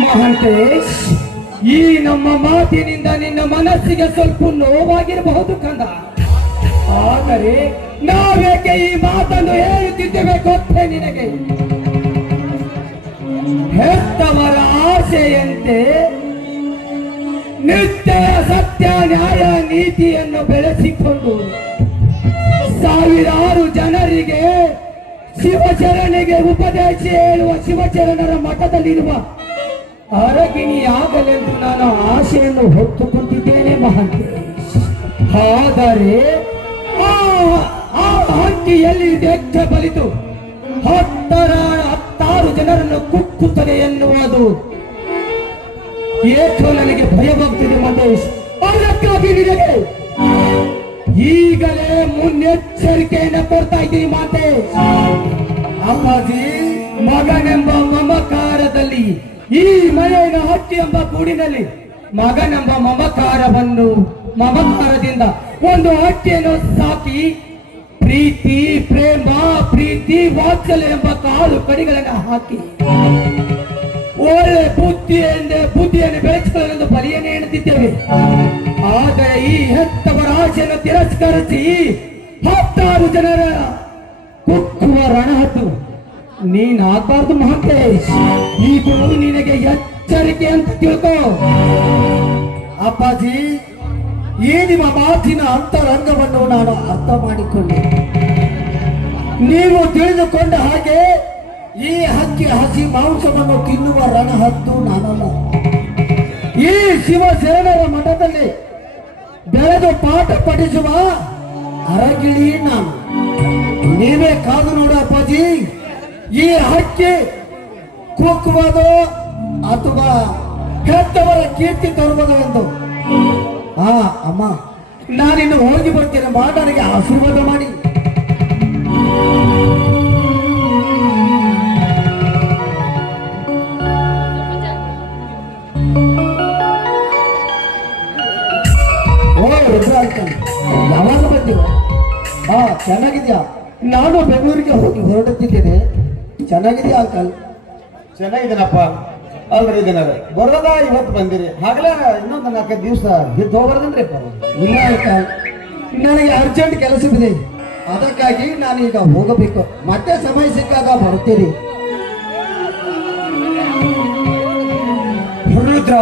ಮಹಾಂತೇಶ್, ಈ ನಮ್ಮ ಮಾತಿನಿಂದ ನಿನ್ನ ಮನಸ್ಸಿಗೆ ಸ್ವಲ್ಪ ನೋವಾಗಿರಬಹುದು ಕಂದ. ಆದರೆ ನಾವೇಕೆ ಈ ಮಾತನ್ನು ಹೇಳುತ್ತಿದ್ದೇವೆ ಗೊತ್ತೇ ನಿನಗೆ? ಹೆತ್ತವರ ಆಸೆಯಂತೆ ನಿತ್ಯ ಸತ್ಯ, ನ್ಯಾಯ, ನೀತಿಯನ್ನು ಬೆಳೆಸಿಕೊಂಡು ಸಾವಿರಾರು ಜನರಿಗೆ ಶಿವಚರಣಿಗೆ ಉಪದೇಶ ಹೇಳುವ ಶಿವಚರಣರ ಮಠದಲ್ಲಿರುವ ಅರಗಿಣಿಯಾಗಲೆಂದು ನಾನು ಆಶೆಯನ್ನು ಹೊತ್ತುಕೊಂಡಿದ್ದೇನೆ ಮಹಾಂತೇಶ್. ಆದರೆ ಆ ಹಂಕಿಯಲ್ಲಿ ದೆಚ್ಚ ಬಲಿತು 10 ಜನರನ್ನು ಕುಕ್ಕುತ್ತದೆ ಎನ್ನುವುದು ಏಕೋ ನನಗೆ ಭಯವಾಗ್ತಿದೆ ಮಹೇಶ್. ಅದಕ್ಕಾಗಿ ನಿನಗೆ ಈಗಲೇ ಮುನ್ನೆಚ್ಚರಿಕೆಯನ್ನು ಕೊಡ್ತಾ ಇದ್ದೀನಿ ಮಹೇಶ್. ಅಪ್ಪಾಜಿ, ಮಗನೆಂಬ ಮಮಕಾರದಲ್ಲಿ, ಈ ಮನೆಯ ಹಟ್ಟಿ ಎಂಬ ಗೂಡಿನಲ್ಲಿ ಮಗನೆಂಬ ಮಮಕಾರದಿಂದ ಒಂದು ಹಟ್ಟಿಯನ್ನು ಸಾಕಿ ಪ್ರೀತಿ, ಪ್ರೇಮ, ಪ್ರೀತಿ, ವಾತ್ಸಲ್ಯ ಎಂಬ ಕಾಳು ಕಡಿಗಳನ್ನು ಹಾಕಿ ಒಳ್ಳೆ ಬುದ್ಧಿಯನ್ನು ಬೆಳೆಸಿಕೊಳ್ಳಲು ಬಲಿಯನ್ನು ಎಣುತ್ತಿದ್ದೇವೆ. ಆದರೆ ಈ ಹೆತ್ತವರ ಆಶೆಯನ್ನು ತಿರಸ್ಕರಿಸಿ 10 ಜನರ ಕುಕ್ಕುವ ರಣಹದ್ದು ನೀನಾಗಬಾರ್ದು ಮಹಂತೇಶ್. ಇದು ನಿನಗೆ ಎಚ್ಚರಿಕೆ ಅಂತ ತಿಳ್ಕೋ. ಅಪ್ಪಾಜಿ, ಈ ನಿಮ್ಮ ಮಾತಿನ ಅಂತರಂಗವನ್ನು ನಾನು ಅರ್ಥ ಮಾಡಿಕೊಂಡೆ. ನೀವು ತಿಳಿದುಕೊಂಡ ಹಾಗೆ ಈ ಹಸಿ ಮಾಂಸವನ್ನು ತಿನ್ನುವ ರಣಹದ್ದು ನಾನಲ್ಲ. ಈ ಶಿವಶರಣರ ಮಠದಲ್ಲಿ ಬೆಳೆದು ಪಾಠ ಪಠಿಸುವ ಅರಗಿಳಿ ನಾನು. ನೀವೇ ಕಾದು ನೋಡ ಅಪ್ಪಾಜಿ, ಈ ಹಕ್ಕಿ ಕುಕ್ಕುವುದು ಅಥವಾ ಹೆತ್ತವರ ಕೀರ್ತಿ ತರುವುದು ಎಂದು. ಅಮ್ಮ, ನಾನಿನ್ನು ಹೋಗಿ ಬರ್ತೇನೆ. ನನಗೆ ಆಶೀರ್ವಾದ ಮಾಡಿ. ಯಾವಾಗ ಬಂದಿವ? ಚೆನ್ನಾಗಿದ್ಯಾ? ನಾನು ಬೆಂಗಳೂರಿಗೆ ಹೋಗಿ ಹೊರಡುತ್ತಿದ್ದೇನೆ. ಚೆನ್ನಾಗಿದ್ಯಾ ಅಂಕಲ್? ಚೆನ್ನಾಗಿದ್ದೀನಪ್ಪ. ಅಲ್ರಿ ಇದೀನಾರ ಬರೋದ ಇವತ್ತು ಬಂದಿರಿ, ಹಾಗಲೇ ಇನ್ನೊಂದು 4 ದಿವಸ ಬಿದ್ದು ಹೋಗ್ಬಾರ್ದನ್ರಿಪ್ಪ. ಇಲ್ಲ ಅಂಕಲ್, ನನಗೆ ಅರ್ಜೆಂಟ್ ಕೆಲಸವಿದೆ. ಅದಕ್ಕಾಗಿ ನಾನೀಗ ಹೋಗಬೇಕು. ಮತ್ತೆ ಸಮಯ ಸಿಕ್ಕಾಗ ಬರುತ್ತೇನೆ. ರುದ್ರ,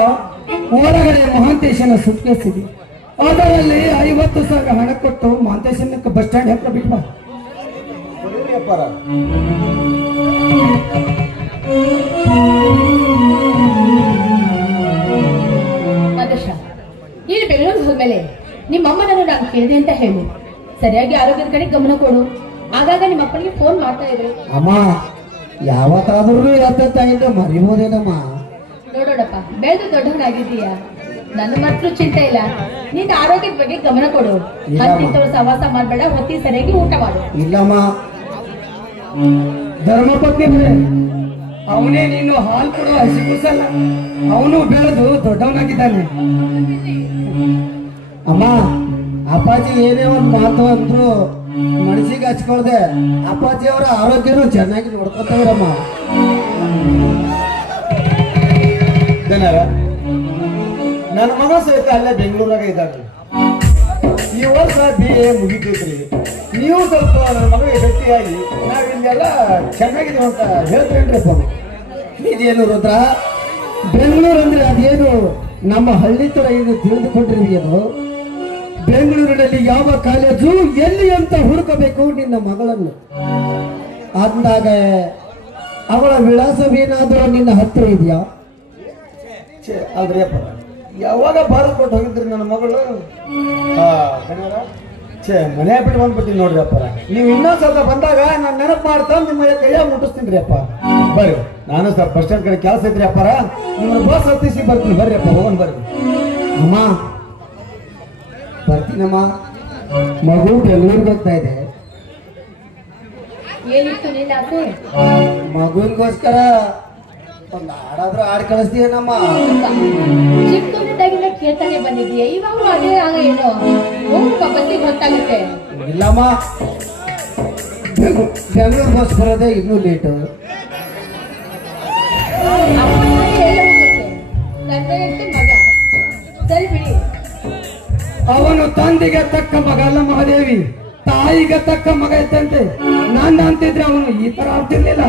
ಹೊರಗಡೆ ಮಹಾಂತೇಶನ ಸುಟ್ಕೇಸ್ ಇದೆ, ಅದರಲ್ಲಿ 50,000 ಹಣ ಕೊಟ್ಟು ಮಹಾಂತೇಶನ ಬಸ್ ಸ್ಟ್ಯಾಂಡ್ ಹತ್ರ ಬಿಟ್ಬಾ. ಅಪ್ಪಾರ ಆದರ್ಶ, ನೀನು ಬೆಂಗಳೂರಿಗೆ ಹೋದ್ಮೇಲೆ ನಿಮ್ಮಮ್ಮನನ್ನು ನಾನು ಕೇಳಿದೆ ಅಂತ ಹೇಳು. ಸರಿಯಾಗಿ ಆರೋಗ್ಯದ ಕಡೆ ಗಮನ ಕೊಡು. ಆಗಾಗ ನಿಮ್ಮ ಅಪ್ಪನಿಗೆ ಫೋನ್ ಮಾಡ್ತಾ ಇದ್ರು. ಅಮ್ಮ ಯಾವತ್ತಾದ್ರೂ ಎತ್ತ ಮರಿಬೋದೇನಮ್ಮ. ನೋಡೋಣಪ್ಪ, ಬೆಳೆದು ದೊಡ್ಡವನಾಗಿದ್ದೀಯಾ, ನನ್ನ ಮಾತ್ರ ಚಿಂತೆ ಇಲ್ಲ. ನಿನ್ನ ಆರೋಗ್ಯದ ಬಗ್ಗೆ ಗಮನ ಕೊಡು. ಅಂತಿಂತವ್ರು ಸಹವಾಸ ಮಾಡಬೇಡ, ಹೊತ್ತಿ ಸರಿಯಾಗಿ ಊಟ ಮಾಡು. ಇಲ್ಲಮ್ಮ. ಧರ್ಮಪತ್ನಿ ಅವನೇ ನೀನು ಹಾಲು ಕೊಡೋ ಹಸಿ ಕೂಸಲ್ಲ, ಅವನು ಬೆಳೆದು ದೊಡ್ಡವನಾಗಿದ್ದಾನೆ. ಅಮ್ಮ, ಅಪ್ಪಾಜಿ ಏನೇ ಒಂದು ಮಾತು ಅಂದ್ರು ಮನಸ್ಸಿಗೆ ಹಚ್ಕೊಳ್ದೆ ಅಪ್ಪಾಜಿ ಅವರ ಆರೋಗ್ಯನೂ ಚೆನ್ನಾಗಿ ನೋಡ್ಕೊತಾವ್ರಮ್ಮ. ಜನರ ನನ್ನ ಮಗ ಸಹಿತ ಅಲ್ಲೇ ಬೆಂಗಳೂರಾಗ ಇದ್ದಾನೆ. ಈ ವರ್ಷ BA ಮುಗಿತೈತ್ರಿ. ನೀವು ಸ್ವಲ್ಪ ನನ್ನ ಮಗಳಿಗೆ ಗಟ್ಟಿಯಾಗಿ ನಾವಿಲ್ಲೆಲ್ಲ ಚೆನ್ನಾಗಿದ್ದೀವಿ ಅಂತ ಹೇಳ್ತೇನ್ರಿಪ್ಪ. ಇದೇನು ರುದ್ರ, ಬೆಂಗಳೂರು ಅಂದ್ರೆ ಅದೇನು ನಮ್ಮ ಹಳ್ಳಿ ತರ ಇದು ತಿಳಿದುಕೊಂಡಿರುವುದು? ಬೆಂಗಳೂರಿನಲ್ಲಿ ಯಾವ ಕಾಲೇಜು ಎಲ್ಲಿ ಅಂತ ಹುಡುಕಬೇಕು ನಿನ್ನ ಮಗಳನ್ನು. ಅಂದಾಗ ಅವಳ ವಿಳಾಸವೇನಾದರೂ ನಿನ್ನ ಹತ್ರ ಇದೆಯಾ? ಅಲ್ರಿ ಅಪ್ಪ, ಯಾವಾಗ ಬಾರು ಕೊಟ್ಟು ಹೋಗಿದ್ರಿ ನನ್ನ ಮಗಳು? ಮನೆ ಬಿಟ್ಟು ಬಂದ್ಬಿಟ್ಟಿನಿ ನೋಡ್ರಿ ಅಪ್ಪ. ನೀವು ಇನ್ನೊಂದ್ ಸ್ವಲ್ಪ ಬಂದಾಗ ನಾನು ನೆನಪು ಮಾಡ್ತಾ ನಿಮ್ಮ ಕೈಯಾಗ ಮುಟ್ಟಿಸ್ತೀನಿ ರೀ ಅಪ್ಪ. ಬರ್ರಿ, ನಾನು ಸ್ವಲ್ಪ ಬಸ್ ಸ್ಟ್ಯಾಂಡ್ ಕಡೆ ಕೆಲಸ ಐತ್ರಿ ಅಪ್ಪಾರ. ನಿಮ್ಮನ್ನ ಬಸ್ ಹತ್ತಿಸಿ ಬರ್ತೀನಿ, ಬರ್ರಿ ಅಪ್ಪ, ಹೋಗೋಣ ಬರ್ರಿ. ಅಮ್ಮ ಬರ್ತೀನಮ್ಮ. ಮಗು ಬೆಂಗಳೂರಿಗೆ ಹೋಗ್ತಾ ಇದೆ. ಏನಿತ್ತು ನಿನ್ನ ಆಸೆ? ಮಗುವಿಗೋಸ್ಕರ ಒಂದು ಹಾಡಾದ್ರೂ ಹಾಡು ಕಳಿಸ್ತೀಯನಮ್ಮ. ಚಿಕ್ಕದಾಗಿಂದ ಕೇಳ್ತಾನೆ ಬಂದಿದ್ದೀಯ, ಇವಾಗ ಅದೇ ಆಗ ಏನೋ ಹೋಗಪ್ಪ, ಬಸ್ಸಿಗೆ ಗೊತ್ತಾಗುತ್ತೆ. ಇಲ್ಲಮ್ಮ, ಬೆಂಗಳೂರು ಬಸ್ ಬರೋದೇ ಇನ್ನೂ ಲೇಟು. ತಂದೆ ಮಗ ಸರಿ ಬಿಡಿ. ಅವನು ತಂದೆಗೆ ತಕ್ಕ ಮಗ ಅಲ್ಲ ಮಹಾದೇವಿ, ತಾಯಿಗೆ ತಕ್ಕ ಮಗ ಇದ್ದಂತೆ. ನಾನು ಅಂತಿದ್ರೆ ಅವನು ಈ ತರ ಆಗ್ತಿರ್ಲಿಲ್ಲ.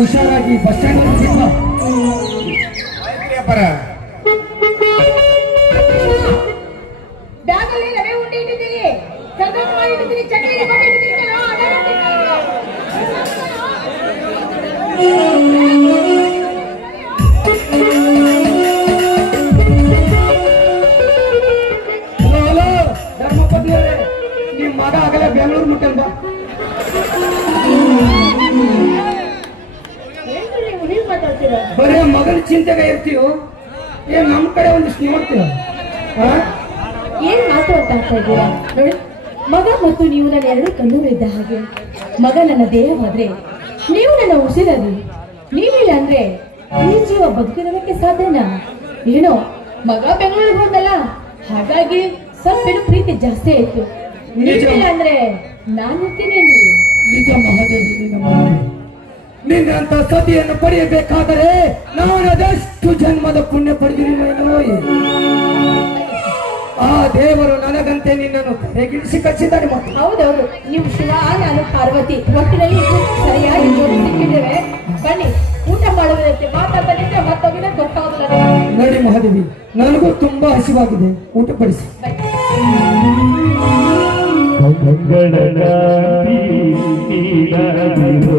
ಹುಷಾರಾಗಿ ಬಸ್ ಸ್ಟ್ಯಾಂಡ್ ಬ್ಯಾಗಲ್ಲಿ ರವೆ ಉಂಡೆ ಇಟ್ಟಿದ್ದೀನಿ, ಸಂಗ್ರಹ ಮಾಡಿ ಇಟ್ಟಿದ್ದೀನಿ, ಚಟ್ನಿ ಬಂದಿಟ್ಟಿದ್ದೀನಿ. ನೀವು ಹೀಗೆ ಮಾತಾಡ್ತೀರಾ? ಬರೇ ಮಗನ ಚಿಂತೆಗೆ ಇರ್ತೀಯೋ ಏನ್ ನಮ್ ಕಡೆ ಒಂದಿಷ್ಟು ನೋಡ್ತೀವ? ಏನ್ ಮಾತಾಡ್ತಾ ಇದ್ದೀರಾ? ನೋಡಿ, ಮಗ ಮತ್ತು ನೀವು ನನ್ನ ಎರಡು ಕಣ್ಣೂರು ಇದ್ದ ಹಾಗೆ. ಮಗ ನನ್ನ ದೇಹವಾದ್ರೆ ನೀವು ನನ್ನ ಉಸಿರದು. ನೀವಿಲ್ಲ ಅಂದ್ರೆ ಈ ಜೀವ ಬದುಕಿರೋದಕ್ಕೆ ಸಾಧ್ಯನಾ? ಏನೋ ಮಗ ಬೆಂಗಳೂರಿಗೆ ಹೋದಲ್ಲ, ಹಾಗಾಗಿ ಸ್ವಲ್ಪ ಪ್ರೀತಿ ಜಾಸ್ತಿ ಆಯ್ತು. ನೀವಿಲ್ಲ ಅಂದ್ರೆ ನಾನು ಇರ್ತೀನೇನ್ರಿ? ನಿಜ ಮಹಾದೇವಿ, ನಿನ್ನಂತ ಸತಿಯನ್ನು ಪಡೆಯಬೇಕಾದರೆ ನಾನು ಅದೆಷ್ಟು ಜನ್ಮದ ಪುಣ್ಯ ಪಡೆದಿರುವೆನೋ. ಆ ದೇವರು ನನಗಂತೆ ನಿನ್ನನ್ನು ತೆರೆಗಿಳಿಸಿ ಕಳಿಸಿದ್ದಾನೆ. ಹೌದೌದು, ನೀವು ಶಿವ, ನಾನು ಪಾರ್ವತಿ, ಒಟ್ಟಿನಲ್ಲಿ ಸರಿಯಾಗಿ ಜೋಡಿ ಸಿಕ್ಕಿದ್ದೇವೆ. ಬನ್ನಿ, ಊಟ ಮಾಡುವುದಕ್ಕೆ ಮಾತಾಡಲಿಕ್ಕೆ ಮತ್ತೊಬ್ಬನೇ ಗೊತ್ತಾಗಲ್ಲ. ನೋಡಿ ಮಹಾದೇವಿ, ನನಗೂ ತುಂಬಾ ಹಸಿವಾಗಿದೆ, ಊಟ ಪಡಿಸಿ. ಮಂಗಳಗಾಂತಿ ನೀಡದಿರೋ